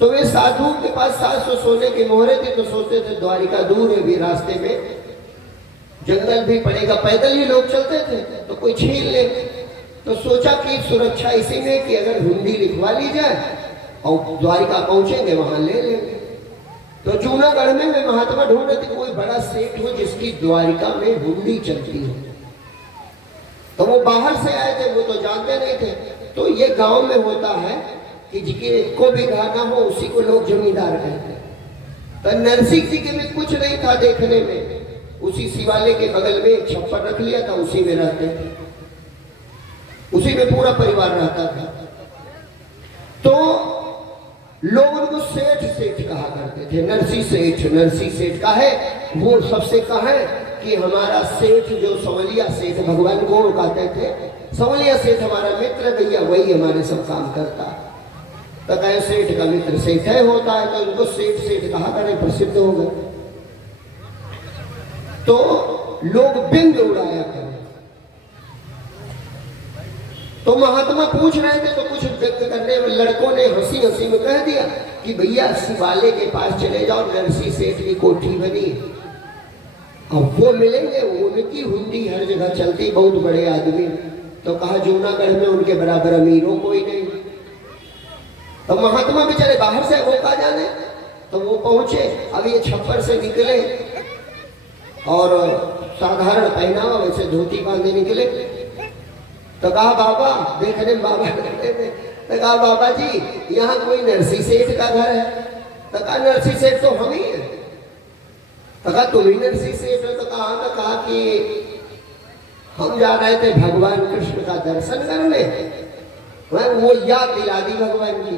तो वे साधु के पास 700 सोने की मोहरें थी। तो सोचते थे द्वारिका दूर है, भी रास्ते में जंगल भी पड़ेगा, पैदल ही लोग चलते थे, तो कोई छीन ले। तो सोचा कि सुरक्षा इसी में कि अगर हुंडी लिखवा ली जाए और द्वारिका पहुंचेंगे वहां ले लेंगे। तो जूनागढ़ में वे महात्मा ढूंढ रहे थे कोई बड़ा सेठ हो जिसकी द्वारिका में हुंडी चलती हो। तो वो बाहर से आए थे, वो तो जानते नहीं थे। तो ये गांव में होता है कि जिसको भी गाना हो उसी को लोग जमींदार कहते हैं। तो नरसिंह जी के में कुछ नहीं था देखने में। उसी शिवालय के बगल में एक छप्पर रख लिया था, उसी में रहते थे, उसी में पूरा परिवार रहता था। तो लोग उनको सेठ सेठ कहा करते थे। नरसिंह सेठ, नरसिंह सेठ का है वो सबसे कहे कि हमारा सेठ जो संवलिया सेठ, भगवान को कहते थे संवलिया सेठ हमारा मित्र भैया, वही हमारे सब काम करता है। तो कहे सेठ का मित्र सेठ है होता है, तो उनको सेठ सेठ कहा करें, प्रसिद्ध हो गए। तो लोग बिंद उड़ाया करें। तो महात्मा पूछ रहे थे तो कुछ व्यक्त करने में लड़कों ने हंसी हंसी में कह दिया कि भैया शिवालय के पास चले जाओ, नरसिंह सेठ की कोठी बनी, अब वो मिलेंगे, उनकी हुंडी हर जगह चलती, बहुत बड़े आदमी। तो कहा जूनागढ़ में उनके बराबर अमीरों कोई नहीं। तो महात्मा बेचारे बाहर से वो कहा जाने। तो वो पहुंचे, अब ये छप्पर से निकले और साधारण पहनावा, वैसे धोती बांधे निकले। तो कहा बाबा, देखने में बाबा कहते थे। तो कहा बाबा जी यहाँ कोई नरसिंह सेठ का घर है? तो कहा नरसिंह सेठ तो हम ही है। तो कहा तुम ही नरसिंह सेठ हो? तो कहा कि हम जा रहे थे भगवान कृष्ण का दर्शन करने, वो याद दिला दी भगवान की।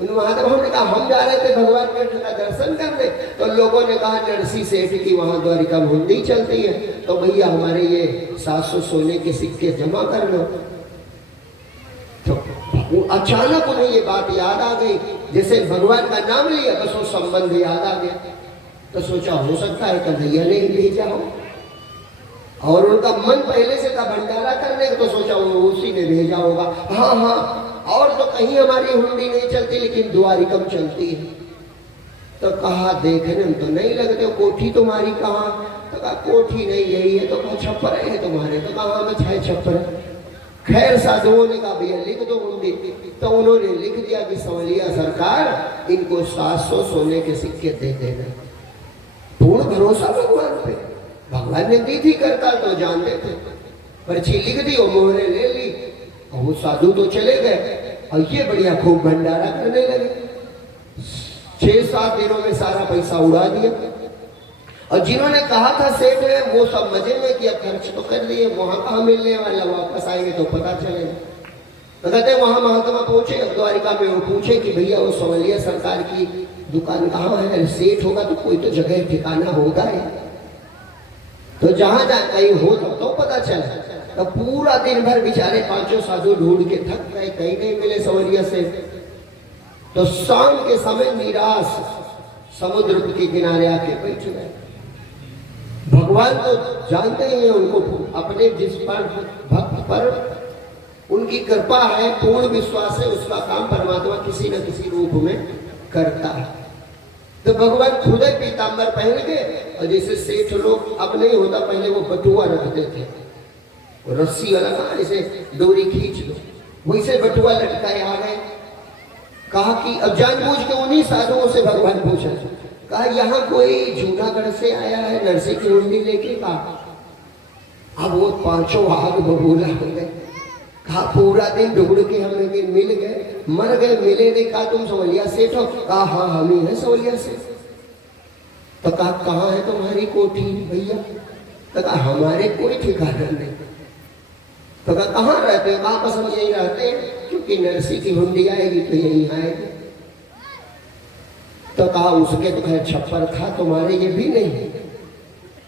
उन महात्मा ने कहा हम जा रहे थे भगवान कृष्ण का दर्शन करने, तो लोगों ने कहा नरसिंह सेठ की वहां द्वारिका में हुंडी चलती है, तो भैया हमारे ये 700 सोने के सिक्के जमा कर लो। तो अचानक उन्हें ये बात याद आ गई, जैसे भगवान का नाम लिया बस वो संबंध याद आ गया। तो सोचा हो सकता है कन्हैया ने ही भेजा हो, और उनका मन पहले से था भंडारा करने का, तो सोचा वो उसी ने भेजा होगा। हाँ हाँ, और तो कहीं हमारी हुंडी नहीं चलती, लेकिन द्वारिकम चलती है। तो कहा देखने में तो नहीं लगते, कोठी तुम्हारी कहाँ? तो कहा कोठी नहीं यही है। तो कहा छप्पर है तुम्हारे? तो कहा हमें 6 छप्पर है। खैर साधुओं ने कहा भैया लिख दो हुंडी। तो उन्होंने लिख दिया कि संवलिया सरकार इनको 700 सोने के सिक्के दे देना। पूर्ण भरोसा भगवान पे, भगवान ने दी थी करता तो जानते थे। पर्ची लिख दी और मोहरे ले ली और वो साधु तो चले गए और ये बढ़िया खूब भंडारा करने लगे। 6-7 दिनों में सारा पैसा उड़ा दिया और जिन्होंने कहा था सेठ है वो सब मजे में किया, खर्च तो कर दिए, वहां कहाँ मिलने वाला, वापस आएंगे तो पता चलेगा। तो कहते वहां महात्मा पहुंचे द्वारिका में, वो पूछे कि भैया वो सवलिया सरकार की दुकान कहाँ है, सेठ होगा तो कोई तो जगह ठिकाना होगा है, तो जहां कहीं हो तो पता चला। तो पूरा दिन भर बेचारे 5 साधु ढूंढ के थक गए, कहीं नहीं मिले सवलिया से। तो शाम के समय निराश समुद्र के किनारे आके बैठ गए। भगवान तो जानते ही हैं उनको, अपने जिस पर भक्त पर उनकी कृपा है, पूर्ण विश्वास है, उसका काम परमात्मा किसी न किसी रूप में करता है। तो भगवान खुद ही पीताम्बर पहन के, और जैसे सेठ लोग अब नहीं होता, पहले वो बटुआ रखते थे, रस्सी वाला ना, ऐसे डोरी खींच दो, वैसे बटुआ लटकाए आ गए। कहा कि अब जानबूझ के उन्हीं साधुओं से भगवान पूछा, कहा यहाँ कोई जूनागढ़ से आया है नरसिंह की हुंडी लेके? कहा अब वो 5 आग बबूला हो गए। कहा पूरा दिन ढूंढ के हम मिल गए, मर गए, मिले नहीं। कहा तुम सवलिया सेठ हो? कहा हाँ हम ही है सवलिया सेठ। तो कहा कहाँ है तुम्हारी कोठी भैया? तो कहा हमारे कोई ठिकाना नहीं। तो कहा कहाँ रहते हो? कहा बस हम यही रहते हैं, क्योंकि नरसिंह की हुंडी आएगी तो यही आएगी। तो कहा उसके तो खैर छप्पर था, तुम्हारे ये भी नहीं?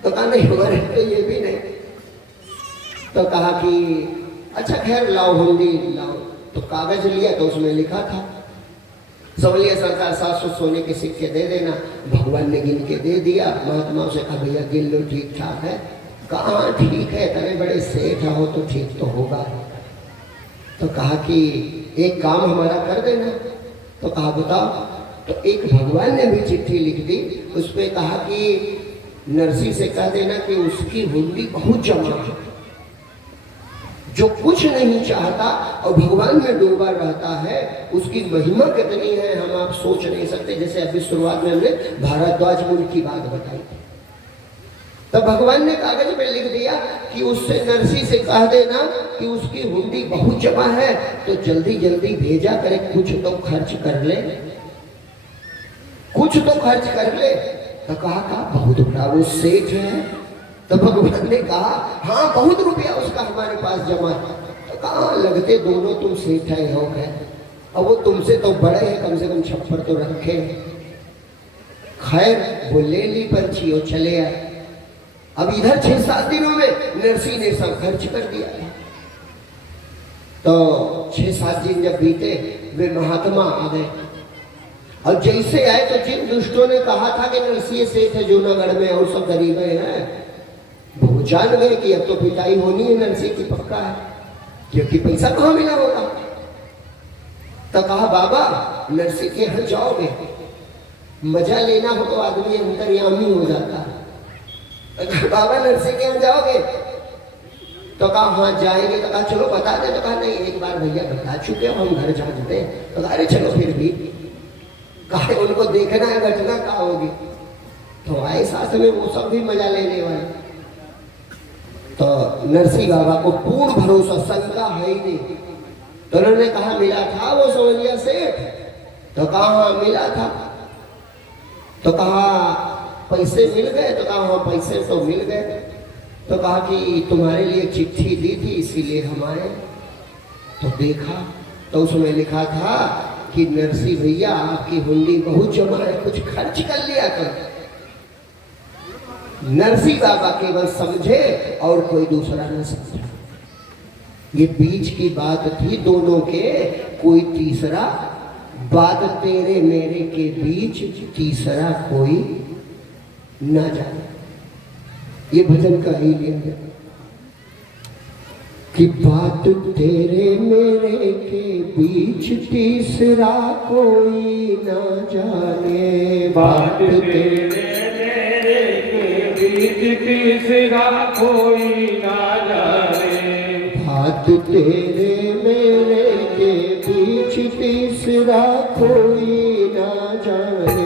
तो कहा नहीं हमारे तो ये भी नहीं। तो कहा कि अच्छा खैर लाओ हुंडी लाओ। तो कागज लिया तो उसमें लिखा था सवलिया सरकार 700 सोने के सिक्के दे देना। भगवान ने गिन के दे दिया। महात्मा से कहा भैया गिन लो ठीक ठाक है। कहा ठीक है, इतने बड़े सेठ हो तो ठीक तो होगा। तो कहा कि एक काम हमारा कर देना। तो कहा बताओ। तो एक भगवान ने भी चिट्ठी लिख दी, उस पर कहा कि नरसिंह से कह देना कि उसकी हुंडी बहुत जमा है, जो कुछ नहीं चाहता और भगवान में डूबा रहता है, उसकी महिमा कितनी है हम आप सोच नहीं सकते। जैसे अभी शुरुआत में हमने भारद्वाज मुनि की बात बताई थी, तो भगवान ने कागज पे लिख दिया कि उससे नरसिंह से कह देना कि उसकी हुंडी बहुत जमा है, तो जल्दी जल्दी भेजा करे, कुछ तो खर्च कर ले, कुछ तो खर्च कर ले। तो कहा बहुत बड़ा वो सेठ है। तो भगवान ने कहा हाँ बहुत रुपया उसका हमारे पास जमा है। तो कहा लगते दोनों तुम सेठ है हो गए, और वो तुमसे तो बड़े हैं, कम से कम छप्पर तो रखे। खैर वो ले ली पर्ची और चले आए। अब इधर 6-7 दिनों में नरसिंह ने सब खर्च कर दिया। तो 6-7 दिन जब बीते वे महात्मा आ गए, और जैसे आए तो जिन दुष्टों ने कहा था कि नरसिंह सेठ है जूनागढ़ में और सब गरीब हैं, वो जान गए कि अब तो पिटाई होनी है नरसिंह की, पक्का है, क्योंकि पैसा कहाँ मिला होगा। तो कहा बाबा नरसिंह के यहाँ जाओगे, मजा लेना हो तो आदमी अंतर्यामी हो जाता है। तो बाबा नरसिंह के यहाँ जाओगे? तो कहा हाँ जाएंगे। तो कहा चलो बता दे। तो कहा नहीं एक बार भैया बता चुके हो, हम घर जानते हैं। तो अरे चलो फिर भी, कहा उनको देखना है घटना क्या होगी। तो आए साथ में वो सब भी मजा लेने वाले। तो नरसिंह बाबा को पूर्ण भरोसा, शंका है ही नहीं। तो उन्होंने कहा मिला था वो सवलिया सेठ? तो कहा हाँ मिला था। तो कहा पैसे मिल गए? तो कहा हाँ पैसे तो मिल गए। तो कहा कि तुम्हारे लिए चिट्ठी दी थी इसीलिए हम आए। तो देखा तो उसमें लिखा था कि नरसिंह भैया आपकी हुंडी बहुत जमा है, कुछ खर्च कर लिया कर। नरसिंह बाबा केवल समझे और कोई दूसरा न समझा। ये बीच की बात थी दोनों के, कोई तीसरा बात तेरे मेरे के बीच तीसरा कोई ना जाने। ये भजन का ही लिंग है कि बात तेरे मेरे के बीच तीसरा कोई ना जाने, बात तेरे मेरे के बीच तीसरा कोई ना जाने, बात तेरे मेरे के बीच तीसरा कोई ना जाने,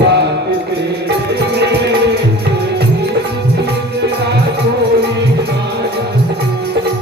बात तेरे मेरे के बीच तीसरा कोई ना जाने।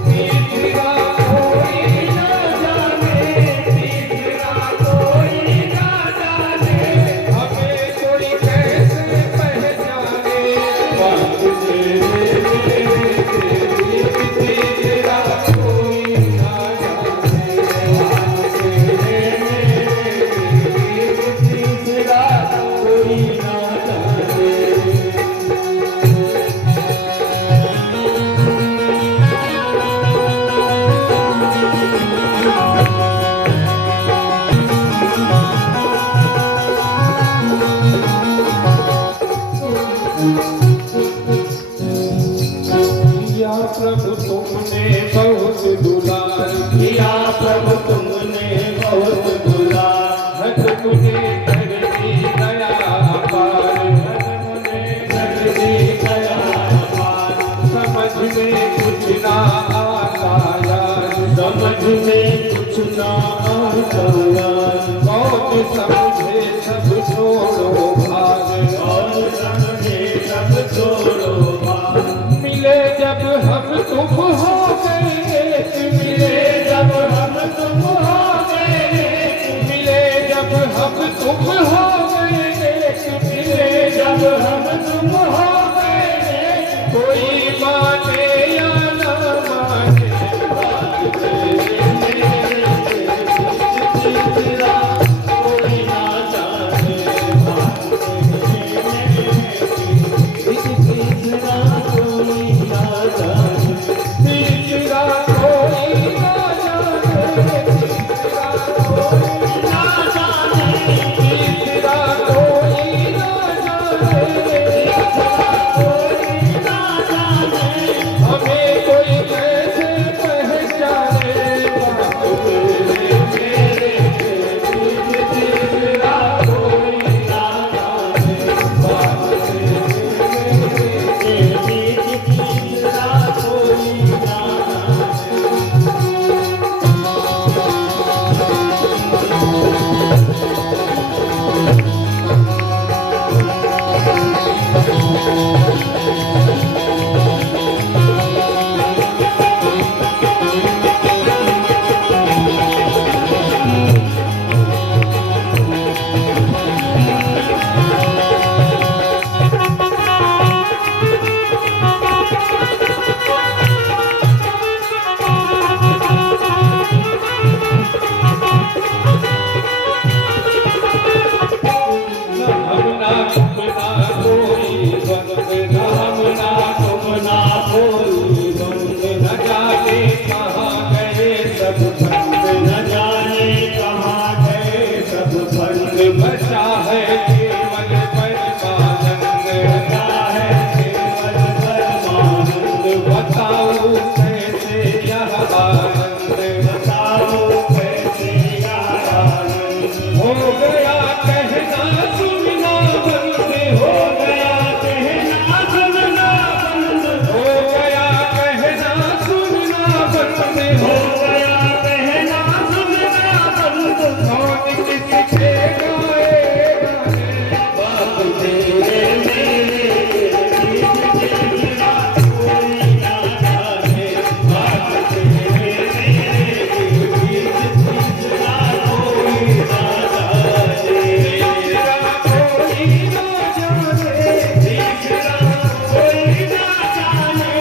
प्रभु तुमने बहुत दुलार किया प्रभु तुमने बहुत दुलार तुमने कर दी दया अपार तुमने कर दी दया अपार समझ में कुछ ना आता यार समझ में कुछ ना आता यार कौन समझे सब छोड़ो भाग और समझे सब छोड़ो भाग मिले जब हम तुम हो गए मिले जब हम तुम हो गए मिले जब हम तुम हो गए मिले जब हम तुम हो गए कोई माने या न माने तेरा कोई ना जाने तेरा कोई ना जाने तीसरा कोई ना जाने तीसरा कोई ना जाने तीसरा कोई ना जाने कोई ना जाने हमें कोई कैसे पहचाने बाप तेरे मेरे तेरा कोई ना जाने बाप तेरा कोई ना जाने हम ना तुम ना कोई बंद ना हम ना तुम ना कोई बंद न जाने कहाँ गए सब बंद न जाने कहाँ गए सब फंड बचा है केवल परमानंद बचा है केवल परमानंद बताओ कैसे यह आनंद बताओ कैसे यार आनंद हो गया कहना सुनना बंद हो गया कहना सुनना बंद हो गया कहना सुनना बंद हो हो गया कहना सुनना बंद कौन किसके गाएगा बाप तेरे मेरे तेरा कोई ना जाने बाप तेरे मेरे तेरा कोई ना जाने तेरा कोई ना जाने तेरा कोई ना जाने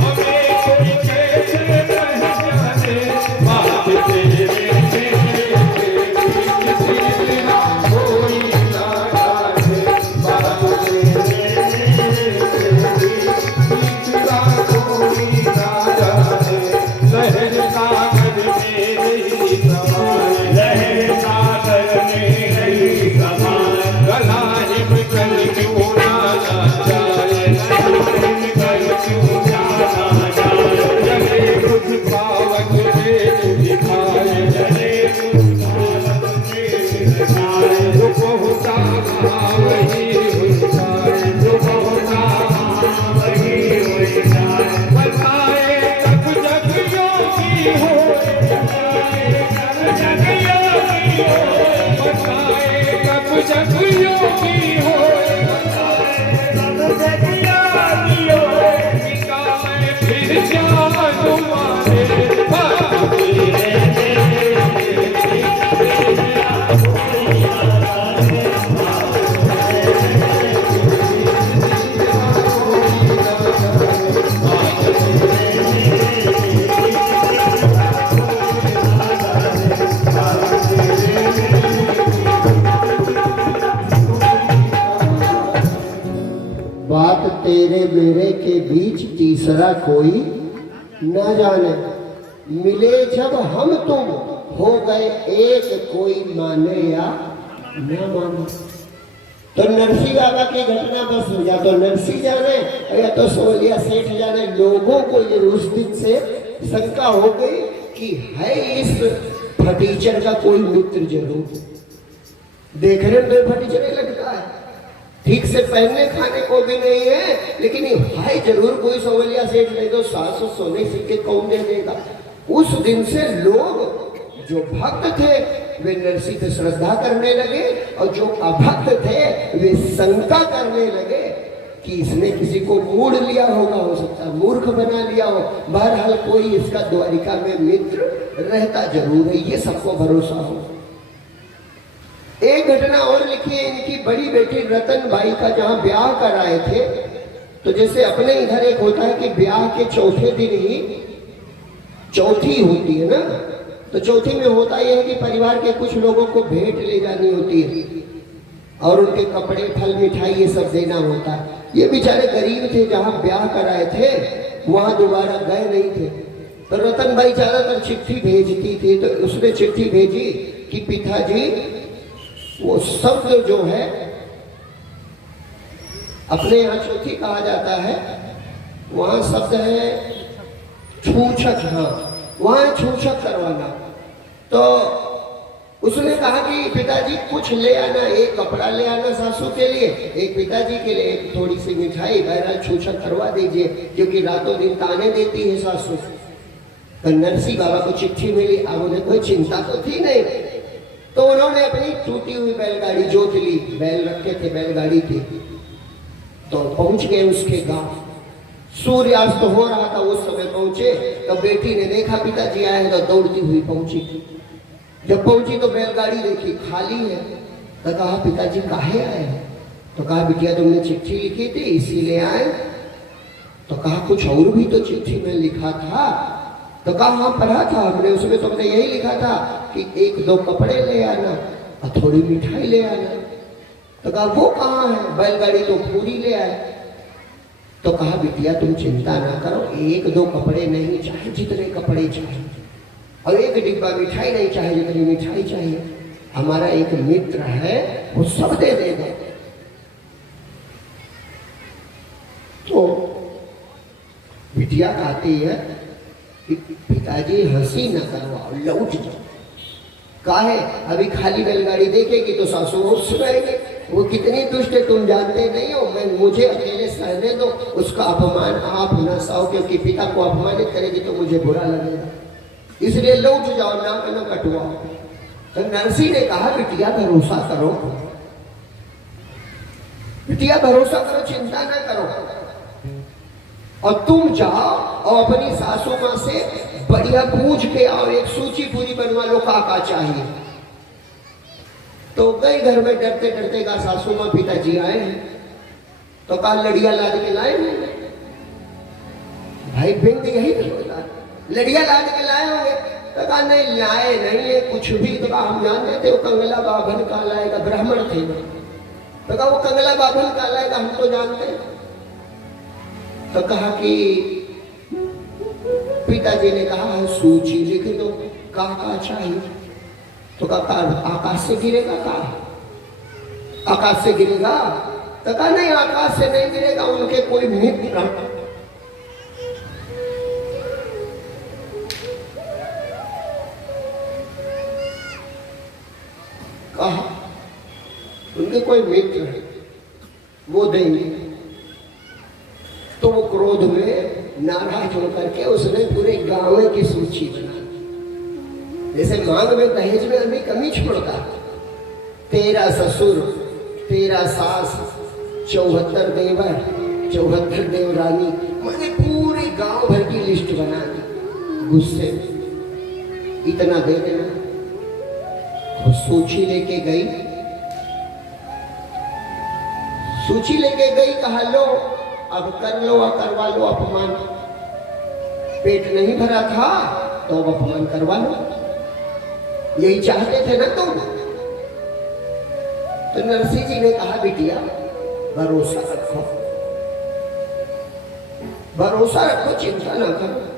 हमें कोई कैसे पहचाने बाप तेरे मेरे तेरा कोई ना जाने बाप तेरे तेरा कोई ना जाने लहर सागर में रही समाए लहर सागर में रही समाए गला हिम कर क्यों ना जाए कर क्यों जाना जाए चले कुछ पावन वेद दिखाए चले जो पहुँचा वही हुई जो पहुँचा वही वही जाए बताए कब जग योगी हो जग योगी हो बताए कब जग योगी हो सब जग योगी हो निकाले फिर क्या अनुमाने बाप तेरे बात तेरे मेरे के बीच तीसरा कोई न जाने मिले जब हम तुम हो गए एक कोई माने या न माने तो नरसी बाबा की घटना बस या तो नरसी जाने या तो सोलिया सेठ जाने, लोगों को ये उस दिन से शंका हो गई कि है इस फटीचर का कोई मित्र जरूर। देखने में फटीचर ही लगता है, ठीक से पहनने खाने को भी नहीं है, लेकिन है जरूर कोई सोलिया सेठ, नहीं तो 700 सोने सिक्के कौन दे देगा। उस दिन से लोग जो भक्त थे वे नरसी पे श्रद्धा करने लगे और जो अभक्त थे वे शंका करने लगे कि इसने किसी को मूढ़ लिया होगा, हो सकता है मूर्ख बना लिया हो, बहरहाल कोई इसका द्वारिका में मित्र रहता जरूर है, ये सबको भरोसा हो। एक घटना और लिखी है, इनकी बड़ी बेटी रतन बाई का जहां ब्याह कराए थे, तो जैसे अपने इधर एक होता है कि ब्याह के चौथे दिन ही चौथी होती है ना, तो चौथी में होता यह है कि परिवार के कुछ लोगों को भेंट ले जानी होती है और उनके कपड़े फल मिठाई ये सब देना होता है। ये बेचारे गरीब थे, जहां ब्याह कराए थे वहां दोबारा गए नहीं थे, तो रतन भाई ज्यादातर चिट्ठी भेजती थी। तो उसने चिट्ठी भेजी कि पिताजी वो शब्द जो है अपने यहाँ चौथी कहा जाता है, वहां शब्द है छूछक, हाँ वहां छूछक करवाना। तो उसने कहा कि पिताजी कुछ ले आना, एक कपड़ा ले आना सासू के लिए, एक पिताजी के लिए, एक थोड़ी सी मिठाई, बहरहाल छूछक करवा दीजिए, क्योंकि रातों दिन ताने देती है सासू। तो नरसी बाबा को चिट्ठी मिली, अब उन्हें कोई चिंता तो थी नहीं, तो उन्होंने अपनी टूटी हुई बैलगाड़ी जोत ली, बैल रखे थे बैलगाड़ी थी, तो पहुंच गए उसके गांव। सूर्यास्त हो रहा था उस समय पहुंचे, तो बेटी ने देखा पिताजी आए हैं, तो दौड़ती हुई पहुंची। जब पहुंची तो बैलगाड़ी देखी खाली है, तो कहा पिताजी काहे आए हैं? तो कहा बिटिया तुमने चिट्ठी लिखी थी इसीलिए आए। तो कहा कुछ और भी तो चिट्ठी में लिखा था। तो कहा हाँ पढ़ा था हमने, उसमें तुमने यही लिखा था कि 1-2 कपड़े ले आना और थोड़ी मिठाई ले आना। तो कहा वो कहाँ है? बैलगाड़ी तो पूरी ले आए। तो कहा बिटिया तुम चिंता ना करो, 1-2 कपड़े नहीं, चाहे जितने कपड़े चाहिए, और 1 डिब्बा मिठाई नहीं, चाहे जितनी मिठाई चाहिए, हमारा एक मित्र है वो सब दे देगा। तो बिटिया कहती है कि पिताजी हंसी न करवाओ, लौट जाओ। काहे? अभी खाली बैलगाड़ी देखेगी तो सासू और सुनाएगी, वो कितनी दुष्ट है तुम जानते नहीं हो, मैं मुझे अकेले सहने दो, उसका अपमान आप न सहो, क्योंकि पिता को अपमानित करेगी तो मुझे बुरा लगेगा, इसलिए लौट जाओ, ना न कटवाओ। तो नरसी ने कहा बिटिया भरोसा करो, बिटिया भरोसा करो, चिंता ना करो, और तुम जाओ और अपनी सासू माँ से बढ़िया पूछ के आओ, एक सूची पूरी बनवा लो का चाहिए। तो गई घर में डरते डरते का सासू माँ पिताजी आए हैं, तो कहा लड़िया लाद के लाए भाई, बिंद यही तो होता, लड़िया लाद के लाए होंगे। तो कहा नहीं लाए नहीं है कुछ भी। तो कहा हम जानते थे वो कंगला बाभन का लाएगा, ब्राह्मण थे। तो कहा वो कंगला बाभन का लाएगा, हम तो जानते हैं। तो कहा कि पिताजी ने कहा सूची लिख दो, कहा चाहिए। तो कहा आकाश से गिरेगा, कहा आकाश से गिरेगा। तो कहा नहीं आकाश से नहीं गिरेगा, उनके कोई मित्र, कहा उनके कोई मित्र है वो देंगे। तो वो क्रोध में नाराज होकर के उसने पूरे गांव की सूची बना, जैसे मांग में दहेज में हमें कमी छोड़ता, 13 ससुर, 13 सास, 74 देवर, 74 देवरानी, मैंने पूरे गांव भर की लिस्ट बना दी। गुस्से में इतना दे देना। वो सूची लेके गई, सूची लेके गई, कहा लो अब कर लो और करवा लो अपमान। पेट नहीं भरा था तो अब अपमान करवा लो, यही चाहते थे ना तुम। तो नरसिंह जी ने कहा बिटिया भरोसा रखो, भरोसा रखो, चिंता ना करो।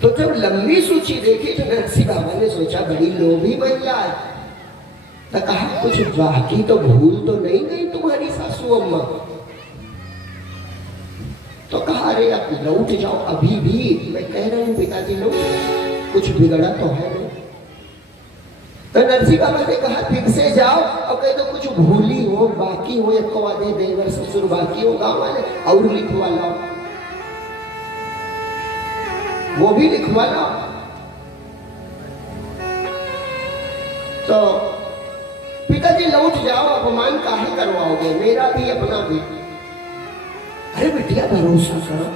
तो जब लंबी सूची देखी तो नरसिंह बाबा ने सोचा बड़ी लोभी महिला है, तो कहा कुछ बाकी तो भूल तो नहीं गई तुम्हारी सासू अम्मा? तो कहा अरे अब लौट जाओ, अभी भी मैं कह रहा हूं पिताजी लोग कुछ बिगड़ा तो है नहीं। तो नरसिंह बाबा ने कहा फिर से जाओ और कह दो कुछ भूली हो बाकी हो, एक वादे देवर ससुर बाकी हो, गांव वाले और लिखवा लाओ, वो भी लिखवा लाओ। तो पिताजी लौट जाओ, अपमान काहे करवाओगे, मेरा भी अपना भी। अरे बिटिया भरोसा करो,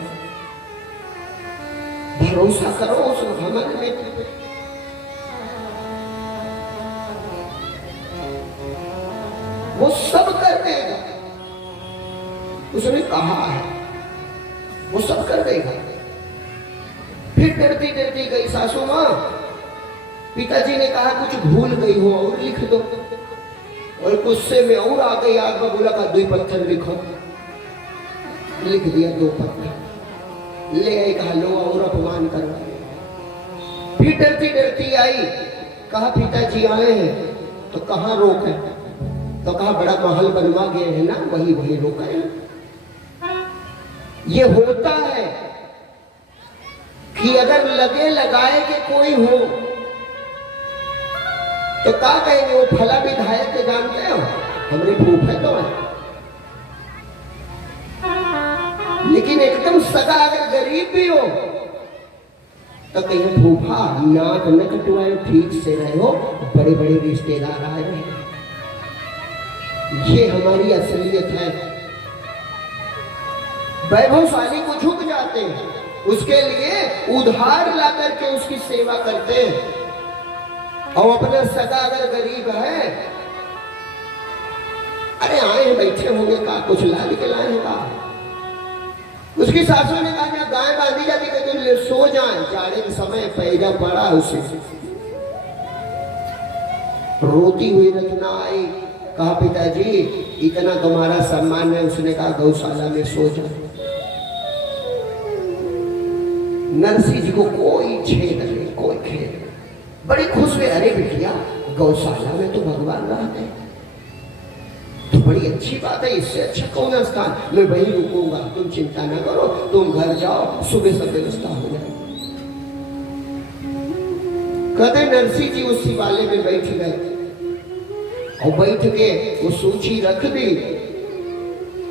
भरोसा करो उस हमारे बेटे पे। वो सब कर देगा, उसने कहा है वो सब कर देगा। फिर डरती डरती गई सासू मां, पिताजी ने कहा कुछ भूल गई हो और लिख दो, और गुस्से में और आ गई, आग में बोला का 2 पत्थर लिखो, लिख दिया 2 पत्थर, ले आई, कहा लो और अपमान करो। फिर डरती डरती आई, कहा पिताजी आए हैं, तो कहाँ रोक है? तो कहा बड़ा महल बनवा गए हैं ना, वही वही रोका है। ये होता है कि अगर लगे लगाए के कोई हो तो क्या कहेंगे, वो फला विधायक के जानते हो, हमरे फूफे तो है। लेकिन एकदम सगा अगर गरीब भी हो तो कहीं फूफा नाक न कटवाए, ठीक से रहे हो, बड़े बड़े रिश्तेदार आए रहे। ये हमारी असलियत है। वैभवशाली को झुक जाते हैं, उसके लिए उधार ला करके उसकी सेवा करते हैं। और अपना सगा अगर गरीब है, अरे आए हैं बैठे होंगे, का कुछ ला के लाए हैं का। उसकी सासू ने कहा गाय बांधी जाती है, सो जाए, जाड़े के समय पैदा पड़ा उसे। रोती हुई रचना आई, कहा पिताजी इतना तुम्हारा सम्मान है, उसने कहा गौशाला में सो जाए। नरसिंह जी को कोई छेद नहीं, कोई खेद नहीं, बड़ी खुश हुए। अरे बिटिया गौशाला में तो भगवान रहते हैं, तो बड़ी अच्छी बात है, इससे अच्छा कौन स्थान, मैं वहीं रुकूंगा, तुम चिंता ना करो, तुम घर जाओ, सुबह सब व्यवस्था हो जाए। कहते नरसिंह जी उस शिवालय में बैठ गए और बैठ के वो सूची रख दी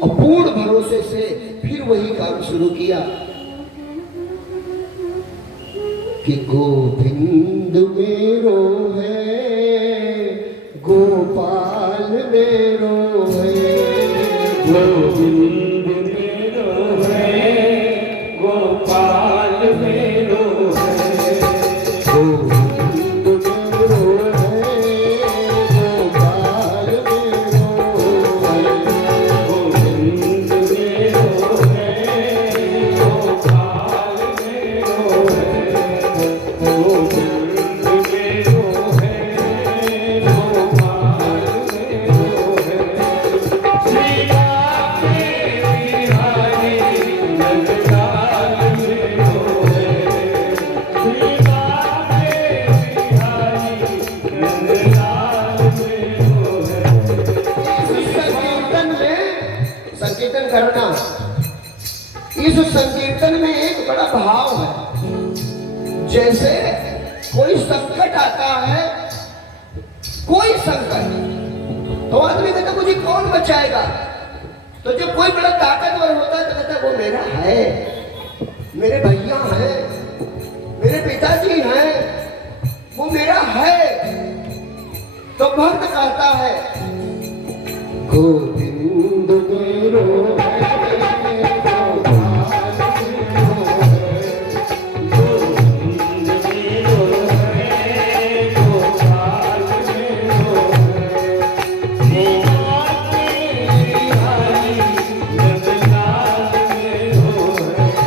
और पूर्ण भरोसे से फिर वही काम शुरू किया कि गोविंद मेरो है, गोपाल मेरो है, गोविंद मेरो है, गोपाल मेरो है, गोविंद मेरो है, गोपाल मेरो है, गोविंद मेरो है, गोपाल मेरो है, गोविंद मेरो है, गोपाल मेरो है। श्री राम बिहारी नंदलाल मेरो है, श्री राम बिहारी नंदलाल मेरो है। इस संकीर्तन में, संकीर्तन करना, इस संकीर्तन में एक बड़ा भाव है। जैसे कोई संकट आता है, कोई संकट, तो आदमी कहता मुझे कौन बचाएगा, तो जब कोई बड़ा ताकतवर होता है तो कहता वो मेरा है, मेरे भैया हैं, मेरे पिताजी हैं, वो मेरा है। तो भक्त कहता है गोविंद मेरो है, गोपाल मेरो है, गोविंद मेरो है, गोपाल मेरो है, श्री राम बिहारी नंदलाल मेरो है,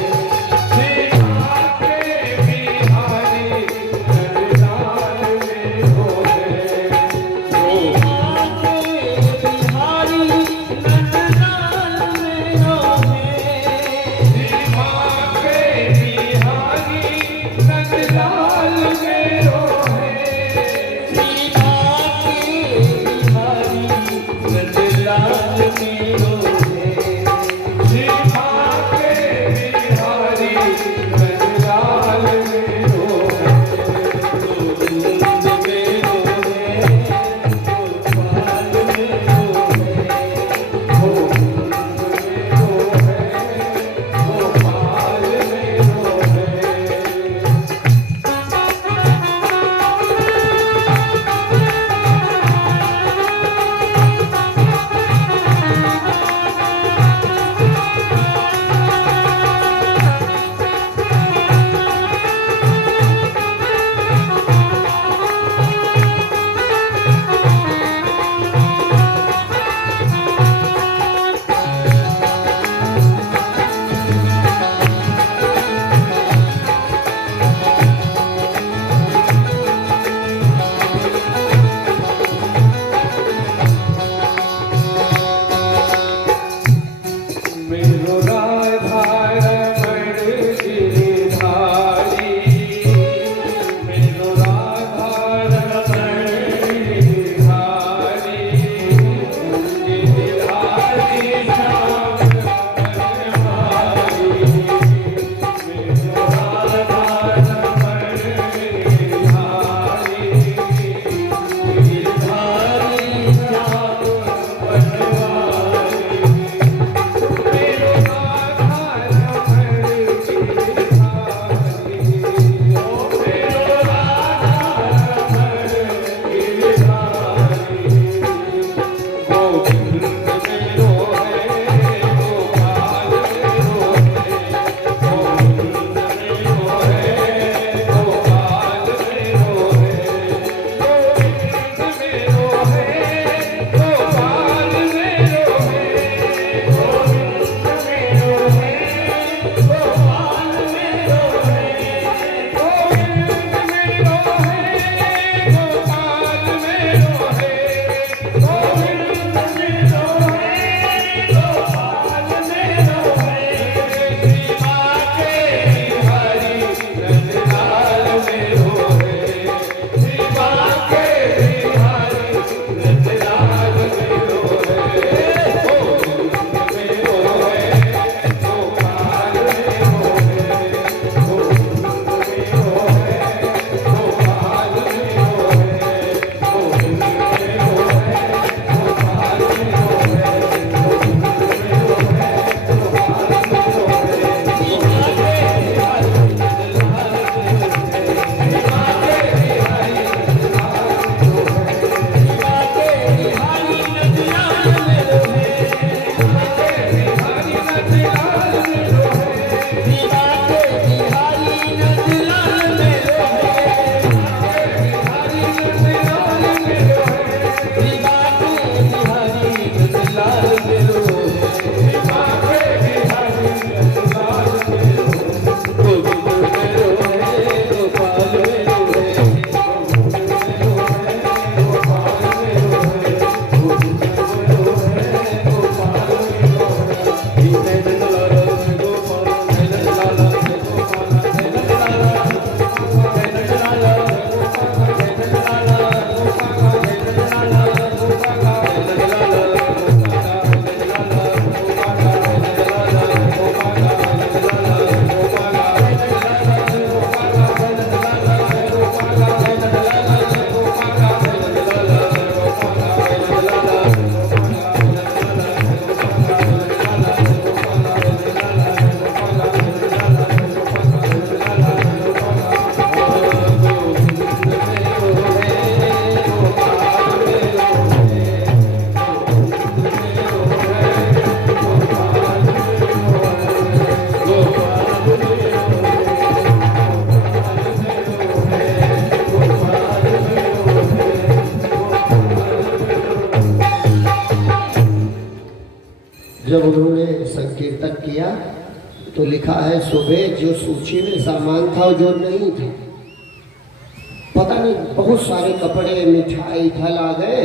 तो लिखा है सुबह जो सूची में सामान था जो नहीं था, पता नहीं बहुत सारे कपड़े मिठाई फल आ गए,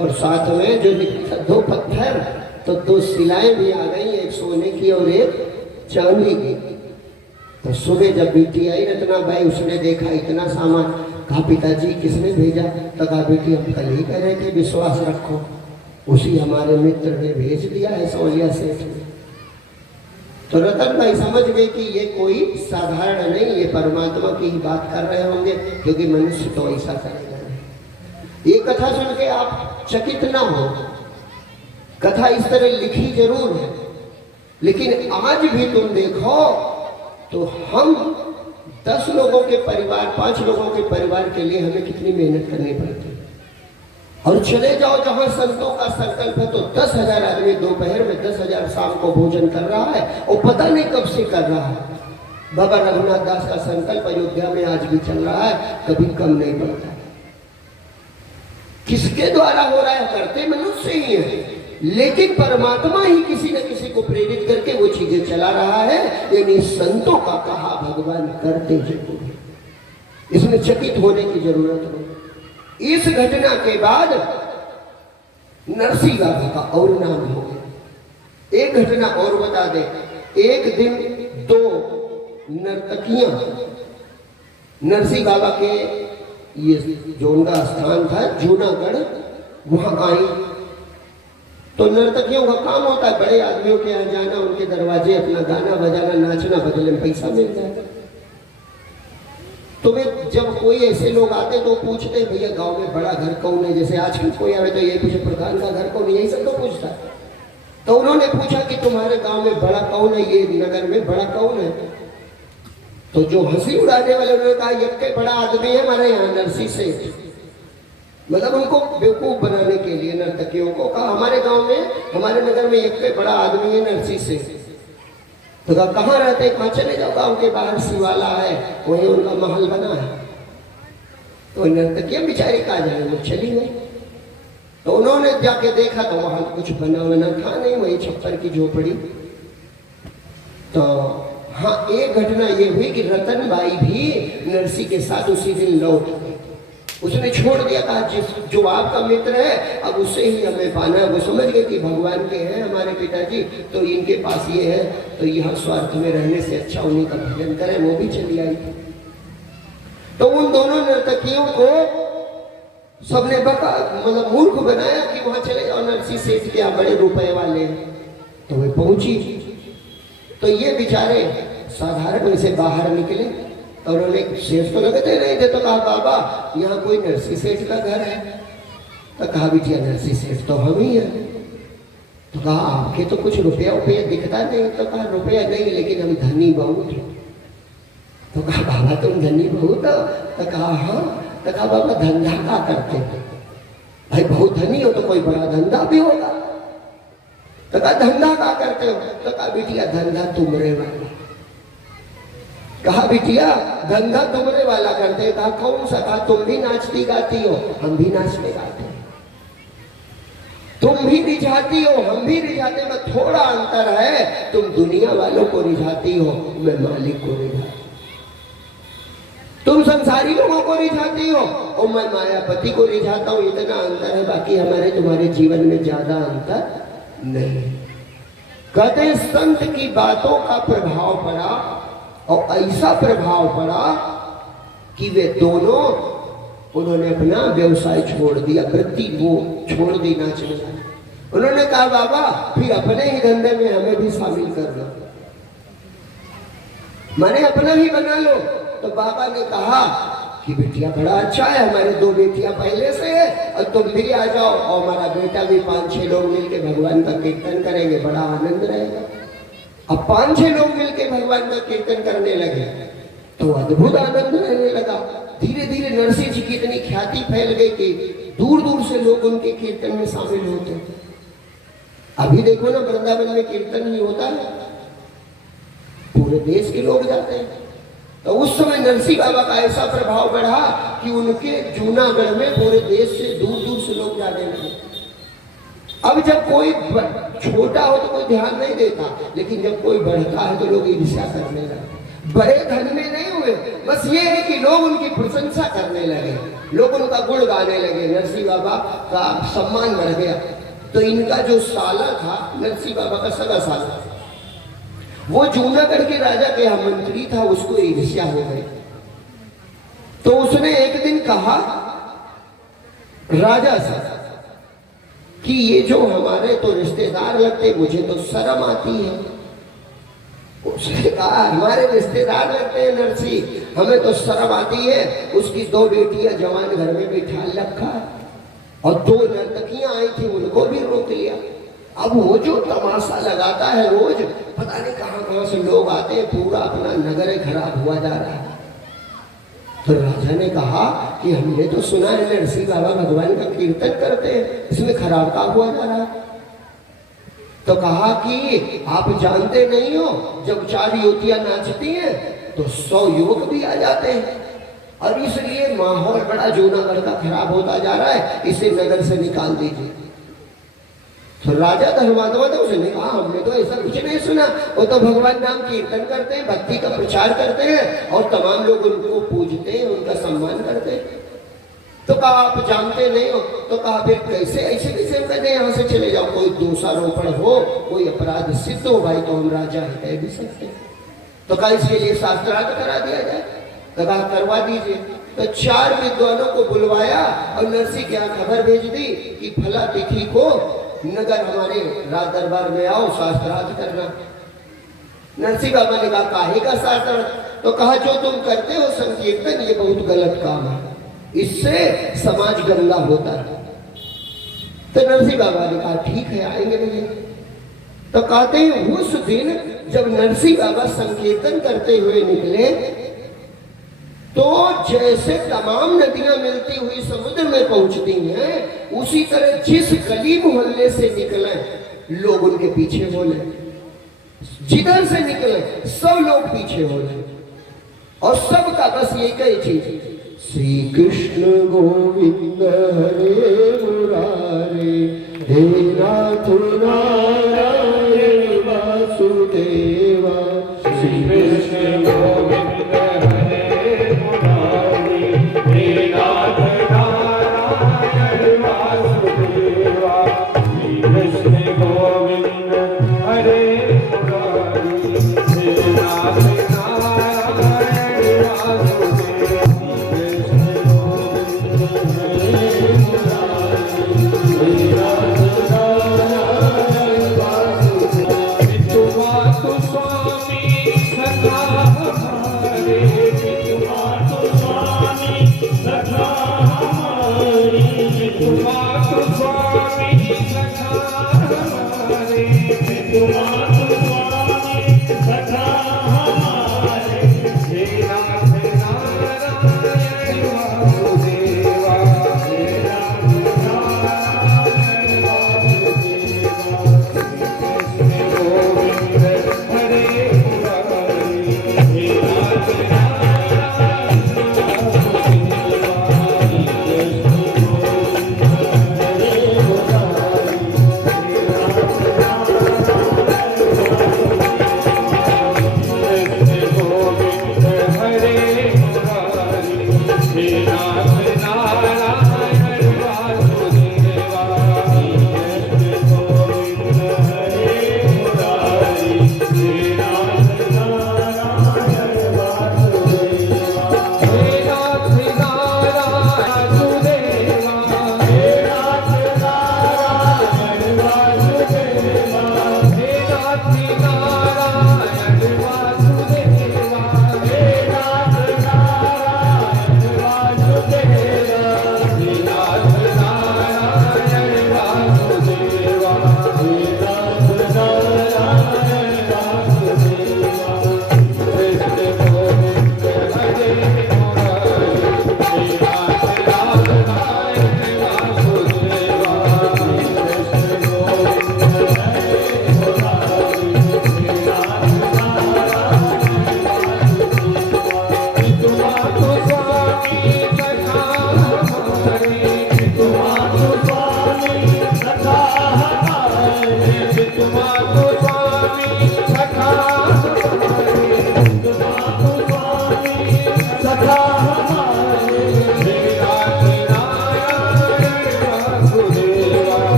और साथ में जो लिखा था 2 पत्थर, तो 2 सिलाएं भी आ गई, एक सोने की और एक चांदी की। तो सुबह जब बेटी आई रत्ना बाई, उसने देखा इतना सामान, कहा पिताजी किसने भेजा? तो कहा बेटी हम कल ही कह रहे थे विश्वास रखो, उसी हमारे मित्र ने भेज दिया है सौलिया सेठ ने। तो रतन भाई समझ गए कि ये कोई साधारण नहीं, ये परमात्मा की ही बात कर रहे होंगे, क्योंकि मनुष्य तो ऐसा करेगा नहीं। ये कथा सुन के आप चकित ना हो, कथा इस तरह लिखी जरूर है, लेकिन आज भी तुम देखो तो हम 10 लोगों के परिवार, 5 लोगों के परिवार के लिए हमें कितनी मेहनत करनी पड़ती है। और चले जाओ जहां संतों का संकल्प है तो 10,000 आदमी दोपहर में, 10,000 शाम को भोजन कर रहा है, और पता नहीं कब से कर रहा है। बाबा रघुनाथ दास का संकल्प अयोध्या में आज भी चल रहा है, कभी कम नहीं पड़ता। किसके द्वारा हो रहा है? करते मनुष्य ही है, लेकिन परमात्मा ही किसी न किसी को प्रेरित करके वो चीजें चला रहा है। यानी संतों का कहा भगवान करते जरूर है, इसमें चकित होने की जरूरत नहीं। इस घटना के बाद नरसिंह बाबा का और नाम हो गया। एक घटना और बता दे, एक दिन 2 नर्तकियां नरसिंह बाबा के ये जो उनका स्थान था जूनागढ़, वहां आई। तो नर्तकियों का काम होता है बड़े आदमियों के यहाँ जाना, उनके दरवाजे अपना गाना बजाना, नाचना, बदले में पैसा मिल जाता। तो वे जब कोई ऐसे लोग आते तो पूछते भैया गांव में बड़ा घर कौन है? जैसे आजकल कोई आवे तो ये पूछे प्रधान का घर कौन है, यही सब तो पूछता। तो उन्होंने पूछा कि तुम्हारे गांव में बड़ा कौन है, ये नगर में बड़ा कौन है? तो जो हंसी उड़ाने वाले उन्होंने कहा यक्के बड़ा आदमी है हमारे यहाँ नरसिंह सेठ। मतलब उनको बेवकूफ बनाने के लिए नर्तकियों को कहा हमारे गाँव में, हमारे नगर में यक्के बड़ा आदमी है नरसिंह सेठ। तो कहाँ रहते? कहाँ चले जाओ, गाँव के बाहर शिवाला है, वहीं उनका महल बना है। तो नर्तकियां बेचारी कहा जाए, वो चली गई। तो उन्होंने जाके देखा तो वहां कुछ बना बना था नहीं, वही छप्पर की झोपड़ी। तो हाँ, एक घटना ये हुई कि रतन बाई भी नरसिंह के साथ उसी दिन लौट गई। उसने छोड़ दिया, कहा जो आपका मित्र है अब उससे ही हमें पाना। वो समझ गए कि भगवान के हैं हमारे पिताजी, तो इनके पास ये है, तो यहाँ स्वार्थ में रहने से अच्छा उन्हीं का भजन करें। वो भी चली आई। तो उन दोनों नर्तकियों को सबने बका मतलब मूर्ख बनाया कि वहां चले जाओ नरसिंह सेठ के यहाँ, बड़े रुपए वाले। तो वे पहुंची, तो ये बेचारे साधारण से बाहर निकले। और उन्होंने सेठ तो लगते नहीं थे, तो कहा बाबा यहाँ कोई नरसिंह सेठ का घर है? तो कहा बिटिया नरसिंह सेठ तो हम ही हैं। तो कहा आपके तो कुछ रुपया दिखता नहीं। तो कहा रुपया नहीं, लेकिन हम धनी बहुत हैं। तो कहा बाबा तुम धनी बहुत हो? तो कहा हाँ। तो कहा बाबा धंधा क्या करते हो? भाई बहुत धनी हो तो कोई बड़ा धंधा भी होगा। तो कहा धंधा क्या करते हो? तो कहा बिटिया धंधा तुमरे वाला। कहा बिटिया धंधा तुमरे वाला करते हैं? कहा कौन सा? कहा तुम भी नाचती गाती हो, हम भी नाचते गाते हैं। तुम भी रिझाती हो, हम भी रिझाते, में थोड़ा अंतर है, तुम दुनिया वालों को रिझाती हो, मैं मालिक को रिझाती। तुम संसारी लोगों को रिझाती हो और मैं मायापति को रिझाता हूं। इतना अंतर है, बाकी हमारे तुम्हारे जीवन में ज्यादा अंतर नहीं। कहते संत की बातों का प्रभाव पड़ा, और ऐसा प्रभाव पड़ा कि वे दोनों, उन्होंने अपना व्यवसाय छोड़ दिया, वृत्ति वो छोड़ दी नाचने का। उन्होंने कहा बाबा फिर अपने ही धंधे में हमें भी शामिल कर लो, मैंने अपना ही बना लो। तो बाबा ने कहा कि बेटिया बड़ा अच्छा है, हमारे 2 बेटियां पहले से है, और तुम भी आ जाओ, और हमारा बेटा भी 5-6 लोग मिलकर भगवान का कीर्तन करेंगे, बड़ा आनंद रहेगा। अब 5-6 लोग मिलकर भगवान का कीर्तन करने लगे तो अद्भुत आनंद रहने लगा। धीरे धीरे नरसिंह जी की इतनी ख्याति फैल गई कि दूर दूर से लोग उनके कीर्तन में शामिल होते। अभी देखो ना वृंदावन में कीर्तन ही होता है, पूरे देश के लोग जाते हैं। तो उस समय नरसिंह बाबा का ऐसा प्रभाव बढ़ा कि उनके जूनागढ़ में पूरे देश से दूर दूर से लोग जाने लगे। अब जब कोई छोटा हो तो कोई ध्यान नहीं देता, लेकिन जब कोई बढ़ता है तो लोग ईर्ष्या करने लगे। बड़े धन में नहीं हुए, बस ये है कि लोग उनकी प्रशंसा करने लगे, लोग उनका गुण गाने लगे, नरसिंह बाबा का सम्मान बढ़ गया। तो इनका जो साला था, नरसिंह बाबा का सगा साला, वो जूनागढ़ के राजा के यहाँ मंत्री था, उसको ईर्ष्या हो गई। तो उसने एक दिन कहा राजा से कि ये जो हमारे तो रिश्तेदार लगते, मुझे तो शर्म आती है। उसने कहा हमारे रिश्तेदार लगते हैं नरसिंह, हमें तो शर्म आती है। उसकी 2 बेटियां जवान घर में बिठा रखा है और 2 नर्तकियां आई थी, उनको भी रोक लिया। अब वो जो तमाशा लगाता है रोज, पता नहीं कहां कहां से लोग आते हैं, पूरा अपना नगर खराब हुआ जा रहा है। तो राजा ने कहा कि हमने तो सुना है नरसिंह बाबा भगवान का कीर्तन करते हैं, इसमें खराब का हुआ जा रहा है। तो कहा कि आप जानते नहीं हो, जब 4 युवतियां नाचती हैं तो 100 युवक भी आ जाते हैं, और इसलिए माहौल बड़ा जूनागढ़ का खराब होता जा रहा है, इसे नगर से निकाल दीजिए। तो राजा धर्मात्मा था, उसने कहा हमने तो ऐसा कुछ नहीं सुना, वो तो भगवान नाम कीर्तन करते हैं, भक्ति का प्रचार करते हैं और तमाम लोग उनको पूजते हैं, उनका सम्मान करते हैं। तो कहा आप जानते नहीं हो। तो कहा फिर कैसे ऐसे कैसे कहते यहाँ से चले जाओ, कोई दोषारोपण हो, कोई अपराध सिद्ध हो भाई तो हम राजा है कह भी सकते हैं। तो कहा इसके लिए शास्त्रार्थ करा दिया जाए। तो कहा करवा दीजिए। तो 4 विद्वानों को बुलवाया और नरसिंह के यहाँ खबर भेज दी कि फला तिथि को नगर हमारे राज दरबार में आओ, शास्त्रार्थ करना। नरसिंह बाबा ने कहा काहे का शास्त्रार्थ? तो कहा जो तुम करते हो संकीर्तन, ये बहुत गलत काम है, इससे समाज गंदा होता है। तो नरसिंह बाबा ने कहा ठीक है आएंगे भैया। तो कहते हैं उस दिन जब नरसिंह बाबा संकीर्तन करते हुए निकले, तो जैसे तमाम नदियां मिलती हुई समुद्र में पहुंचती हैं, उसी तरह जिस गली मोहल्ले से निकले लोग उनके पीछे बोले, जिधर से निकले सब लोग पीछे बोले, और सबका बस एक ही चीज, श्री कृष्ण गोविंद हरे मुरारे, हे नाथ नारायण वासुदेवा। श्री कृष्ण गोविंद हरे मुरारी, हे नाथ नारायण वासुदेवा। श्री कृष्ण गोविंद हरे मुरारी, हे नाथ नारायण वासुदेवा। Hare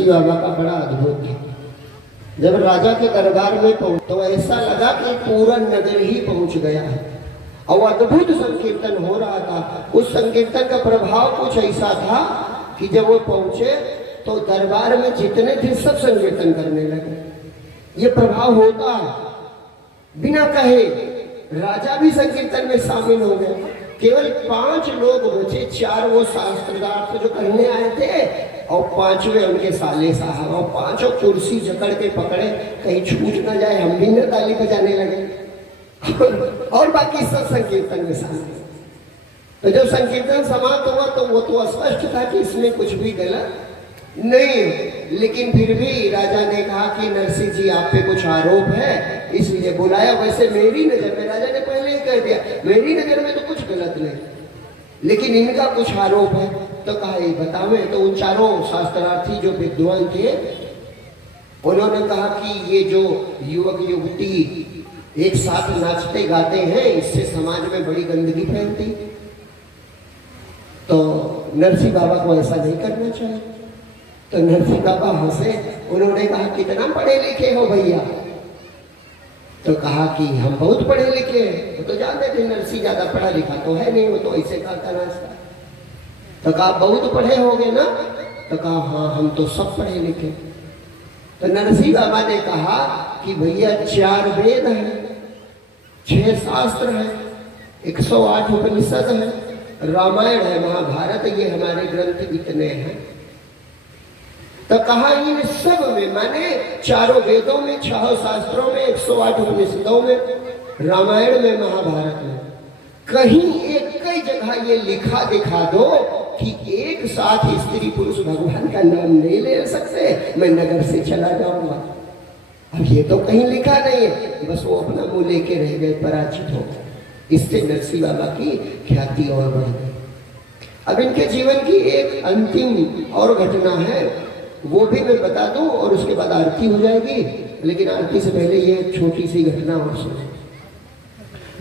नरसिंह बाबा का बड़ा अद्भुत था। जब राजा के दरबार में पहुंच तो ऐसा लगा कि पूरा नगर ही पहुंच गया है और अद्भुत संकीर्तन हो रहा था। उस संकीर्तन का प्रभाव कुछ ऐसा था कि जब वो पहुंचे तो दरबार में जितने थे सब संकीर्तन करने लगे। ये प्रभाव होता है, बिना कहे राजा भी संकीर्तन में शामिल हो गए। केवल 5 लोग बचे, 4 वो शास्त्रदार जो करने आए थे और 5वें उनके साले साहब, और 5 कुर्सी जकड़ के पकड़े कहीं छूट ना जाए, हम भी न ताली बजाने लगे और बाकी सब संकीर्तन में शामिल। तो जब संकीर्तन समाप्त हुआ तो वो तो स्पष्ट था कि इसमें कुछ भी गलत नहीं, लेकिन फिर भी राजा ने कहा कि नरसिंह जी आप पे कुछ आरोप है, इसलिए बुलाया। वैसे मेरी नजर में, राजा ने पहले ही कह दिया, मेरी नजर में तो कुछ गलत नहीं, लेकिन इनका कुछ आरोप है। तो कहा ये बतावे। तो उन चारों शास्त्रार्थी जो विद्वान थे उन्होंने कहा कि ये जो युवक युवती एक साथ नाचते गाते हैं इससे समाज में बड़ी गंदगी फैलती, तो नरसिंह बाबा को ऐसा नहीं करना चाहिए। तो नरसिंह बाबा हंसे, उन्होंने कहा कितना पढ़े लिखे हो भैया? तो कहा कि हम बहुत पढ़े लिखे हैं। वो तो जानते थे नरसिंह ज्यादा पढ़ा लिखा तो है नहीं, वो तो ऐसे करता नाचता। तो कहा बहुत पढ़े होगे ना? तो कहा हाँ हम तो सब पढ़े लिखे। तो नरसिंह बाबा ने कहा कि भैया 4 वेद हैं, 6 शास्त्र हैं, 108 उपनिषद है, रामायण है, महाभारत, ये हमारे ग्रंथ इतने हैं। तो कहा इन सब में, माने 4 वेदों में, 6 शास्त्रों में, 108 उपनिषदों में, रामायण में, महाभारत में, कहीं एक कई जगह ये लिखा दिखा दो कि एक साथ स्त्री पुरुष भगवान का नाम नहीं ले सकते, मैं नगर से चला जाऊंगा। अब ये तो कहीं लिखा नहीं है, बस वो अपना मुंह लेके रह गए, पराजित हो गए। इससे नरसिंह बाबा की ख्याति और बढ़ गई। अब इनके जीवन की एक अंतिम और घटना है, वो भी मैं बता दूं और उसके बाद आरती हो जाएगी, लेकिन आरती से पहले ये छोटी सी घटना और सुनो।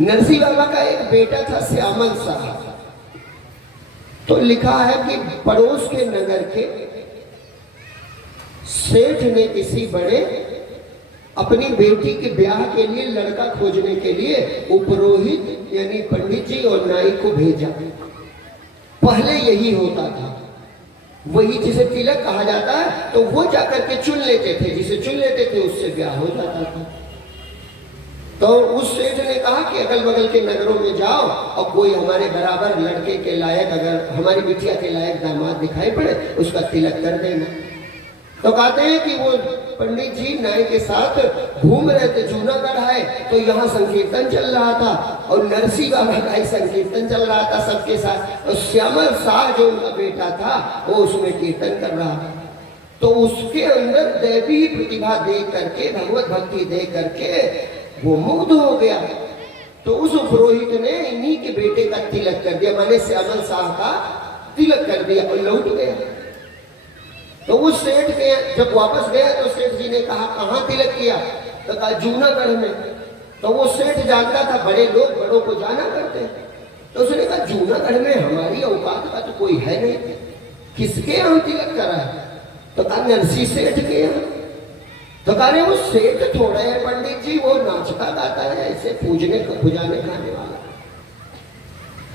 नरसिंह बाबा का एक बेटा था श्यामल साहब। तो लिखा है कि पड़ोस के नगर के सेठ ने किसी बड़े अपनी बेटी के ब्याह के लिए लड़का खोजने के लिए उपरोहित यानी पंडित जी और नाई को भेजा। पहले यही होता था, वही जिसे तिलक कहा जाता है, तो वो जाकर के चुन लेते थे, जिसे चुन लेते थे उससे ब्याह हो जाता था। तो उस सेठ ने कहा कि अगल बगल के नगरों में जाओ और कोई हमारे बराबर लड़के के लायक, अगर हमारी बिटिया के लायक दामाद दिखाई पड़े उसका तिलक कर देना। तो कहते हैं कि वो पंडित जी नाई के साथ घूम रहे थे, जूनागढ़ है, तो यहाँ संकीर्तन चल रहा था और नरसिंह बाबा का ही संकीर्तन चल रहा था सबके साथ, और श्यामल शाह जो उनका बेटा था वो उसमें कीर्तन कर रहा था। तो उसके अंदर दैवी प्रतिभा देख करके, भगवत भक्ति देख करके वो मुग्ध हो गया। तो उस पुरोहित ने इन्हीं के बेटे का तिलक कर दिया, माने श्यामल शाह का तिलक कर दिया और लौट गया। तो उस सेठ के जब वापस गया तो सेठ जी ने कहा कहाँ तिलक किया? तो कहा जूनागढ़ में। तो वो सेठ जानता था बड़े लोग बड़ों को जाना करते, तो उसने कहा जूनागढ़ में हमारी औकात का तो कोई है नहीं, किसके यहाँ तिलक करा है? तो कहा नरसिंह सेठ के यहाँ। तो कहा वो सेठ थोड़ा है पंडित जी, वो नाचता गाता है, ऐसे पूजाने खाने वाला।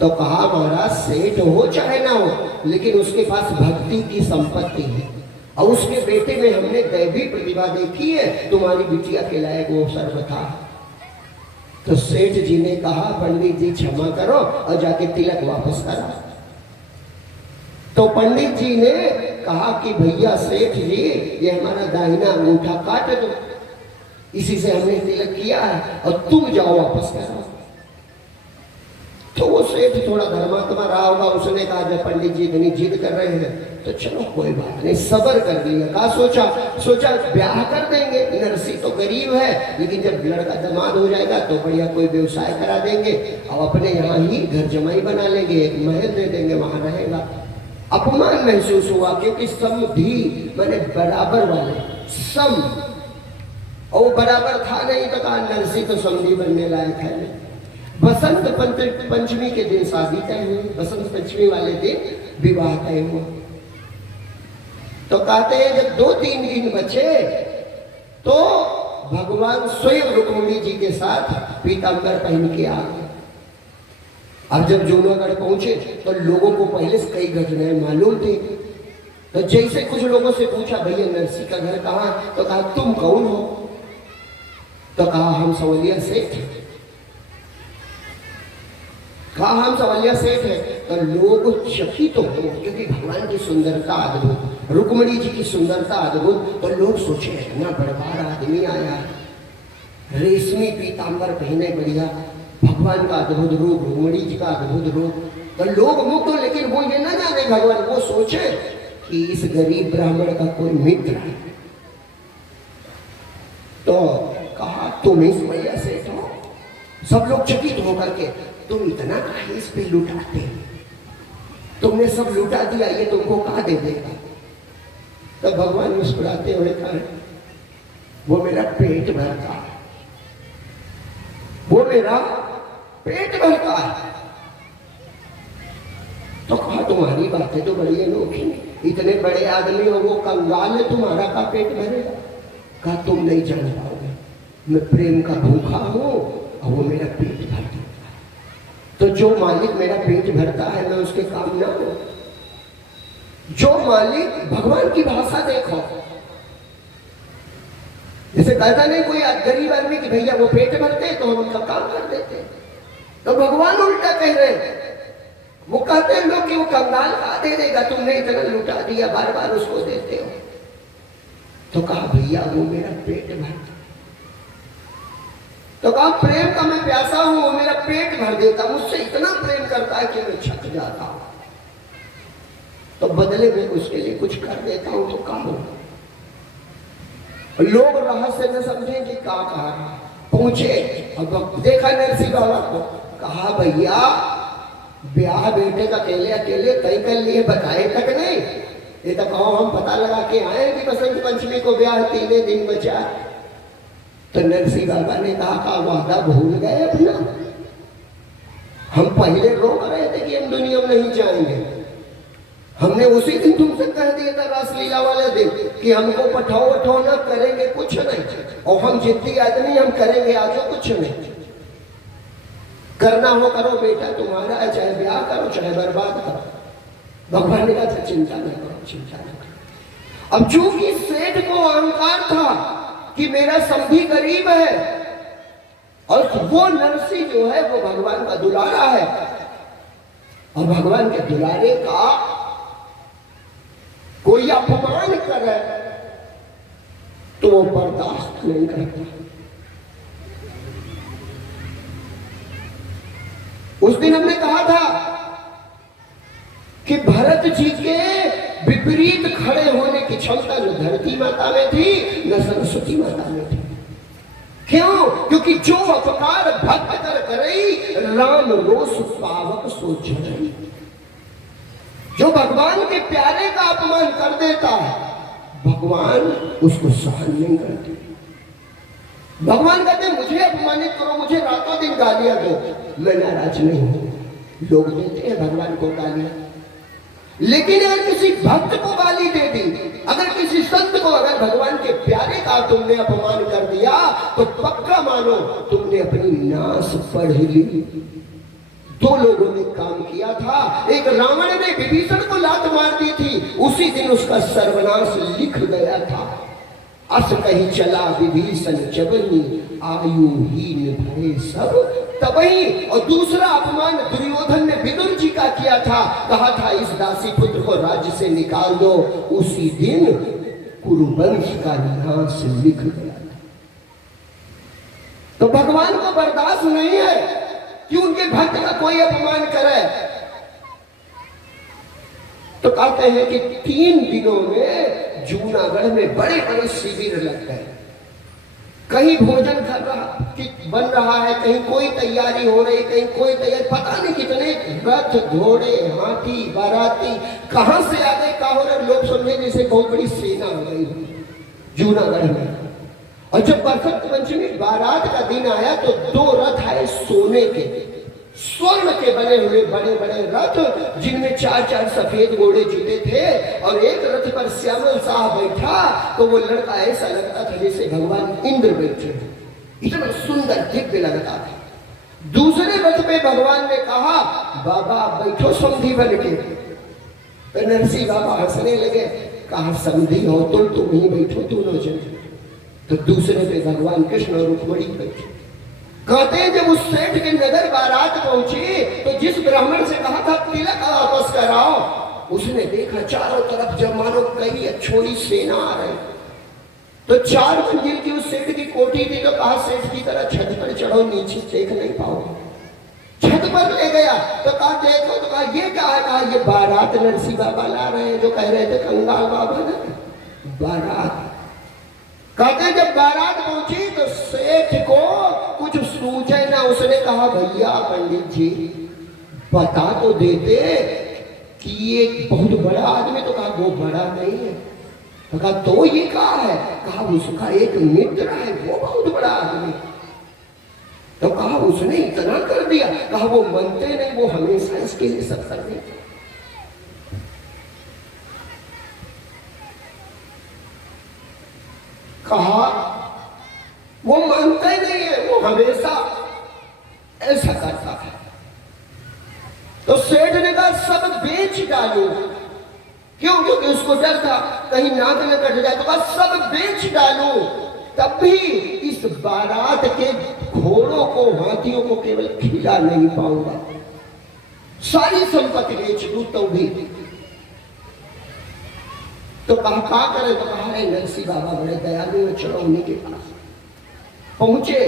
तो कहा महाराज सेठ हो चाहे ना हो, लेकिन उसके पास भक्ति की संपत्ति है और उसके बेटे में हमने दैवी प्रतिभा देखी है, तुम्हारी बिटिया के लायक वो सर्वथा। तो सेठ जी ने कहा पंडित जी क्षमा करो और जाके तिलक वापस करा। तो पंडित जी ने कहा कि भैया सेठ जी ये हमारा दाहिना अंगूठा काट दो, इसी से हमने तिलक किया है और तुम जाओ वापस करो। तो वो सेठ थोड़ा धर्मात्मा रहा होगा, उसने कहा जब पंडित जी इतनी जिद कर रहे हैं तो चलो कोई बात नहीं, सब्र कर लिया। कहा सोचा ब्याह कर देंगे, नरसिंह तो गरीब है, लेकिन जब लड़का दामाद हो जाएगा तो बढ़िया कोई व्यवसाय करा देंगे और अपने यहाँ ही घर जमाई बना लेंगे, एक महल दे देंगे, वहां रहेगा। अपमान महसूस हुआ क्योंकि समधी मैंने बराबर वाले सम, और बराबर था नहीं, तो कहा नरसिंह तो समधी बनने लायक है नहीं। बसंत पंचमी के दिन शादी तय हुई, बसंत पंचमी वाले दिन विवाह तय हुआ। तो कहते हैं जब 2-3 दिन बचे तो भगवान स्वयं रुक्मिणी जी के साथ पीताम्बर पहन के आ गए। अब जब जूनागढ़ पहुंचे तो लोगों को पहले से कई घटनाएं मालूम थी। तो जैसे कुछ लोगों से पूछा भैया नरसी का घर कहाँ, तो कहा तुम कौन हो? तो कहा हम सवलिया सेठ। कहा हम सवलिया सेठ है। तो लोग चकित तो हो, क्योंकि भगवान की सुंदरता अद्भुत, रुक्मिणी जी की सुंदरता अद्भुत। तो लोग सोचे इतना बड़बार आदमी आया, रेशमी पीताम्बर पहने, बढ़िया, भगवान का अद्भुत रूप, रुक्मिणी जी का अद्भुत रूप। तो लोग मुक्त हो, लेकिन वो ये ना जाने भगवान, वो सोचे कि इस गरीब ब्राह्मण का कोई मित्र है। तो कहा तुम इस वजह से हो? सब लोग चकित होकर के, तुम इतना काहे इस पे लुटाते, तुमने सब लुटा दिया, ये तुमको कहा दे देगा? तो भगवान मुस्कुराते हुए कहा वो मेरा पेट भरता है, वो मेरा पेट भरता है। तो कहा तुम्हारी बातें तो बड़ी अनोखी, इतने बड़े आदमी हो, वो कंगाल है, तुम्हारा का पेट भरेगा? कहा तुम नहीं जान पाओगे, मैं प्रेम का भूखा हूं और वो मेरा पेट भर देता है। तो जो मालिक मेरा पेट भरता है मैं उसके काम ना हो। जो मालिक, भगवान की भाषा देखो, जैसे कहता नहीं कोई गरीब आदमी की भैया वो पेट भरते तो हम उनका काम कर देते, तो भगवान उल्टा कह रहे। वो कहते हैं लोग कि वो कंगाल खा दे देगा, तुमने इतना लुटा दिया, बार बार उसको देते हो। तो कहा भैया वो मेरा पेट भरता। तो कहा प्रेम का मैं प्यासा हूं, वो मेरा पेट भर देता, मुझसे इतना प्रेम करता है कि मैं छक जाता हूं, तो बदले में उसके लिए कुछ कर देता हूं तो कहा हो। लोग रहस्य न समझे कि कहा पहुंचे, अब देखा नरसिंह बाबा को, कहा भैया ब्याह बेटे का अकेले अकेले तय कर लिए, बताए तक नहीं, ये तो कहो हम पता लगा के आए कि बसंत पंचमी को ब्याह 3 दिन बचा। तो नरसिंह बाबा ने कहा वादा भूल गए अपना, हम पहले रोक रहे थे कि हम दुनिया में नहीं जाएंगे, हमने उसी दिन तुमसे कह दिया था रासलीला वाले दिन कि हमको पठाओ वठाओ ना करेंगे कुछ नहीं, और हम जिद्दी आदमी, हम करेंगे आजो कुछ नहीं, करना हो करो बेटा तुम्हारा है, चाहे ब्याह करो चाहे बर्बाद करो। भगवान ने कहा चिंता न करो, चिंता न करो। अब चूंकि सेठ को अहंकार था कि मेरा समधी गरीब है, और वो नरसिंह जो है वो भगवान का दुलारा है, और भगवान के दुलारे का कोई अपमान करे तो वो बर्दाश्त नहीं करता। उस दिन हमने कहा था कि भरत जी के विपरीत खड़े होने की क्षमता न धरती माता में थी न सरस्वती माता में थी। क्यों? क्योंकि जो अपकार भक्त कर करई, राम रोष पावक सो झरई। जो भगवान के प्यारे का अपमान कर देता है, भगवान उसको सहन नहीं करते। भगवान कहते मुझे अपमानित करो, मुझे रातों दिन गालियां दो, मैं नाराज नहीं हूं। लोग देते हैं भगवान को गालियां, लेकिन अगर किसी भक्त को गाली दे दी, अगर किसी संत को, अगर भगवान के प्यारे का तुमने अपमान कर दिया, तो पक्का मानो तुमने अपनी नाश पढ़ ली। 2 लोगों ने काम किया था, एक रावण ने विभीषण को लात मार दी थी, उसी दिन उसका सर्वनाश लिख गया था। अस कहीं चला विभीषण जबनी, आयुहीन भये सब तबही। और दूसरा अपमान दुर्योधन ने विदुर जी का किया था, कहा था इस दासी पुत्र को राज्य से निकाल दो, उसी दिन कुरुवंश का नाश लिख गया था। तो भगवान को बर्दाश्त नहीं है कि उनके भक्त का कोई अपमान करे। तो कहते हैं कि 3 दिनों में जूनागढ़ में बड़े बड़े शिविर लग गए, कहीं भोजन कर रहा बन रहा है, कहीं कोई तैयारी हो रही, कहीं कोई तैयारी, पता नहीं कितने रथ घोड़े हाथी बाराती कहां से आ गए, कहा हो रहे, लोग समझे जैसे बहुत बड़ी सेना आ गई जूनागढ़ में। और जब बसंत पंचमी बारात का दिन आया तो 2 रथ आए सोने के, स्वर्ण के बने हुए बड़े बड़े रथ, जिनमें 4-4 सफेद घोड़े जुटे थे, और एक रथ पर श्यामल शाह बैठा तो वो लड़का ऐसा लगता था जैसे भगवान इंद्र बैठे, इतना सुंदर दिव्य लगता था। दूसरे रथ पे भगवान ने कहा, बाबा बैठो समधी बन के। तो नरसिंह बाबा हंसने लगे, कहा समधी हो तुम ही बैठो दोनों जन। तो दूसरे पे भगवान कृष्ण और रुक्मिणी बैठे। कहते हैं जब उस सेठ के नगर बारात पहुंची तो जिस ब्राह्मण से कहा था तिलक वापस कराओ, उसने देखा चारों तरफ जब मानो कई अछोड़ी सेना आ रही। तो 4 मंजिल की उस सेठ की कोठी थी, तो कहा सेठ की तरह छत पर चढ़ो, नीचे देख नहीं पाओगे। छत पर ले गया तो कहा देखो, तो कहा ये क्या है? कहा ये बारात नरसिंह बाबा ला रहे हैं, जो कह रहे थे कंगाल बाबा ना बारात। कहते जब बारात पहुंची तो सेठ को कुछ सूझे ना, उसने कहा भैया पंडित जी बता तो देते कि ये बहुत बड़ा आदमी। तो कहा वो बड़ा नहीं है। तो कहा तो ये कहा है? कहा उसका एक मित्र है, वो बहुत बड़ा आदमी। तो कहा उसने इतना कर दिया? कहा वो मानते नहीं, वो हमेशा इसके लिए सब कर देते। कहा वो मानता ही नहीं है, वो हमेशा ऐसा करता है। तो सेठ ने कहा सब बेच डालो। क्यों? क्योंकि उसको डर था कहीं नाक न कट जाए। तो कहा सब बेच डालो, तब भी इस बारात के घोड़ों को हाथियों को केवल खिला नहीं पाऊंगा, सारी संपत्ति बेच दूं तो भी। तो कहा क्या करे? तो कहा नरसिंह बाबा बड़े दयालु है, चलो उन्हीं के पास पहुंचे।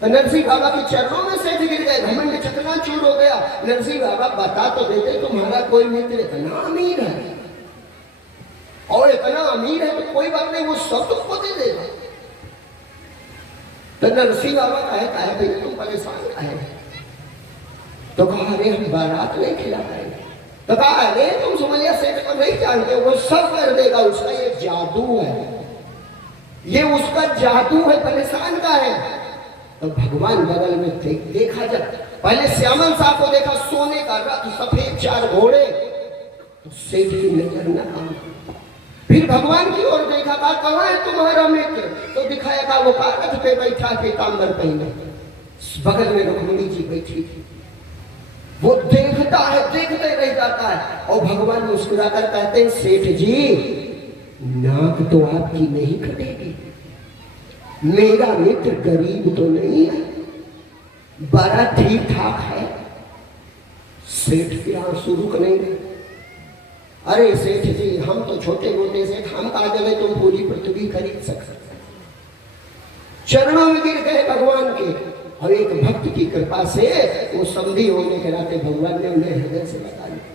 तो नरसिंह बाबा के चरणों में सेठ गिर गए, घमंड चकनाचूर हो गया। नरसिंह बाबा बता तो देते तुम्हारा कोई मित्र इतना अमीर है, और इतना अमीर है तो कोई बात नहीं, वो सब तुमको दे देगा। तो नरसिंह बाबा कहे भैया तुम परेशान है? तो कहा अरे हम बारात नहीं खिला पाएंगे। तो कहा अरे तुम समझिए सेठ को नहीं जानते, वो सब कर देगा, उसका ये जादू है, ये उसका जादू है, परेशान का है। तो भगवान बगल में देखा, जब पहले श्यामल साहब को देखा, सोने का रथ, सफेद 4 घोड़े, तो सेठ की नजर न आई। फिर भगवान की ओर देखा, कहा कहाँ है तुम्हारा मित्र? तो दिखाया, कहा वो रथ पे बैठा पीताम्बर पहने, बगल में रुक्मिणी जी बैठी थी। वो देखता है, देखते रह जाता है। और भगवान मुस्कुराकर कहते हैं सेठ जी नाक तो आपकी नहीं कटेगी, मेरा मित्र गरीब तो नहीं है, बड़ा ठीक ठाक है। सेठ के आंसू रुक नहीं रहे। अरे सेठ जी हम तो छोटे मोटे सेठ, हम कहा जगह तुम पूरी पृथ्वी खरीद सकते। चरणों में गिर गए भगवान के, और एक भक्त की कृपा से वो समधी होने के नाते भगवान ने उन्हें हृदय से बता दिया।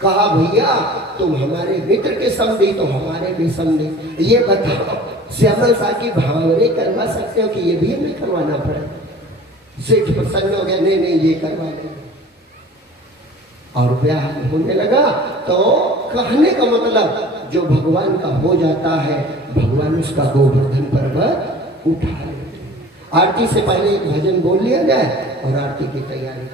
कहा भैया तुम हमारे मित्र के समधी तो हमारे भी समधी, ये बताओ श्यामल शाह की भावरे करवा सकते हो कि ये भी हमें करवाना पड़ेगा? सेठ प्रसन्न हो गया, नहीं नहीं ये करवा लेंगे। और ब्याह होने लगा। तो कहने का मतलब जो भगवान का हो जाता है, भगवान उसका गोवर्धन पर्वत उठा लेते। आरती से पहले एक भजन बोल लिया जाए और आरती की तैयारी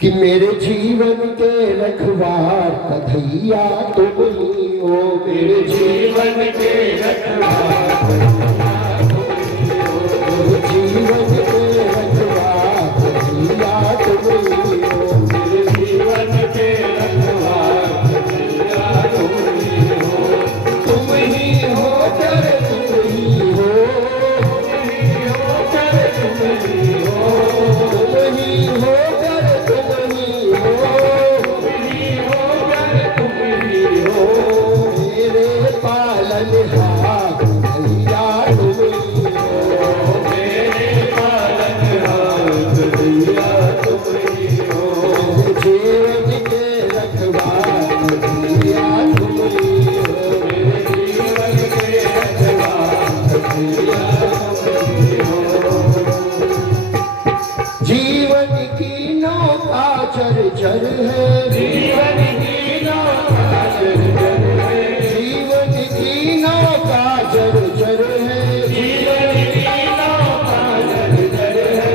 कि मेरे जीवन के रखवार कन्हैया तुम ही हो, मेरे जीवन के रखवार कन्हैया तुम ही हो, जीवन के रखवार कन्हैया तुम ही हो, मेरे जीवन के रखवार कन्हैया तुम ही हो, तुम ही हो कर तुम ही हो, तुम ही हो कर तुम ही हो, तुम ही हो कर तुम ही हो, मेरे पालनहार कन्हैया तुम ही हो, मेरे पालनहार कन्हैया तुम ही हो, जीवन के रखवार कन्हैया तुम ही हो, मेरे जीवन के रखवार कन्हैया तुम ही हो। जीवन की नौका चर है, जीवन की नौका चर है, जीवन की नौका चर है, जीवन की नौका चर है,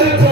पर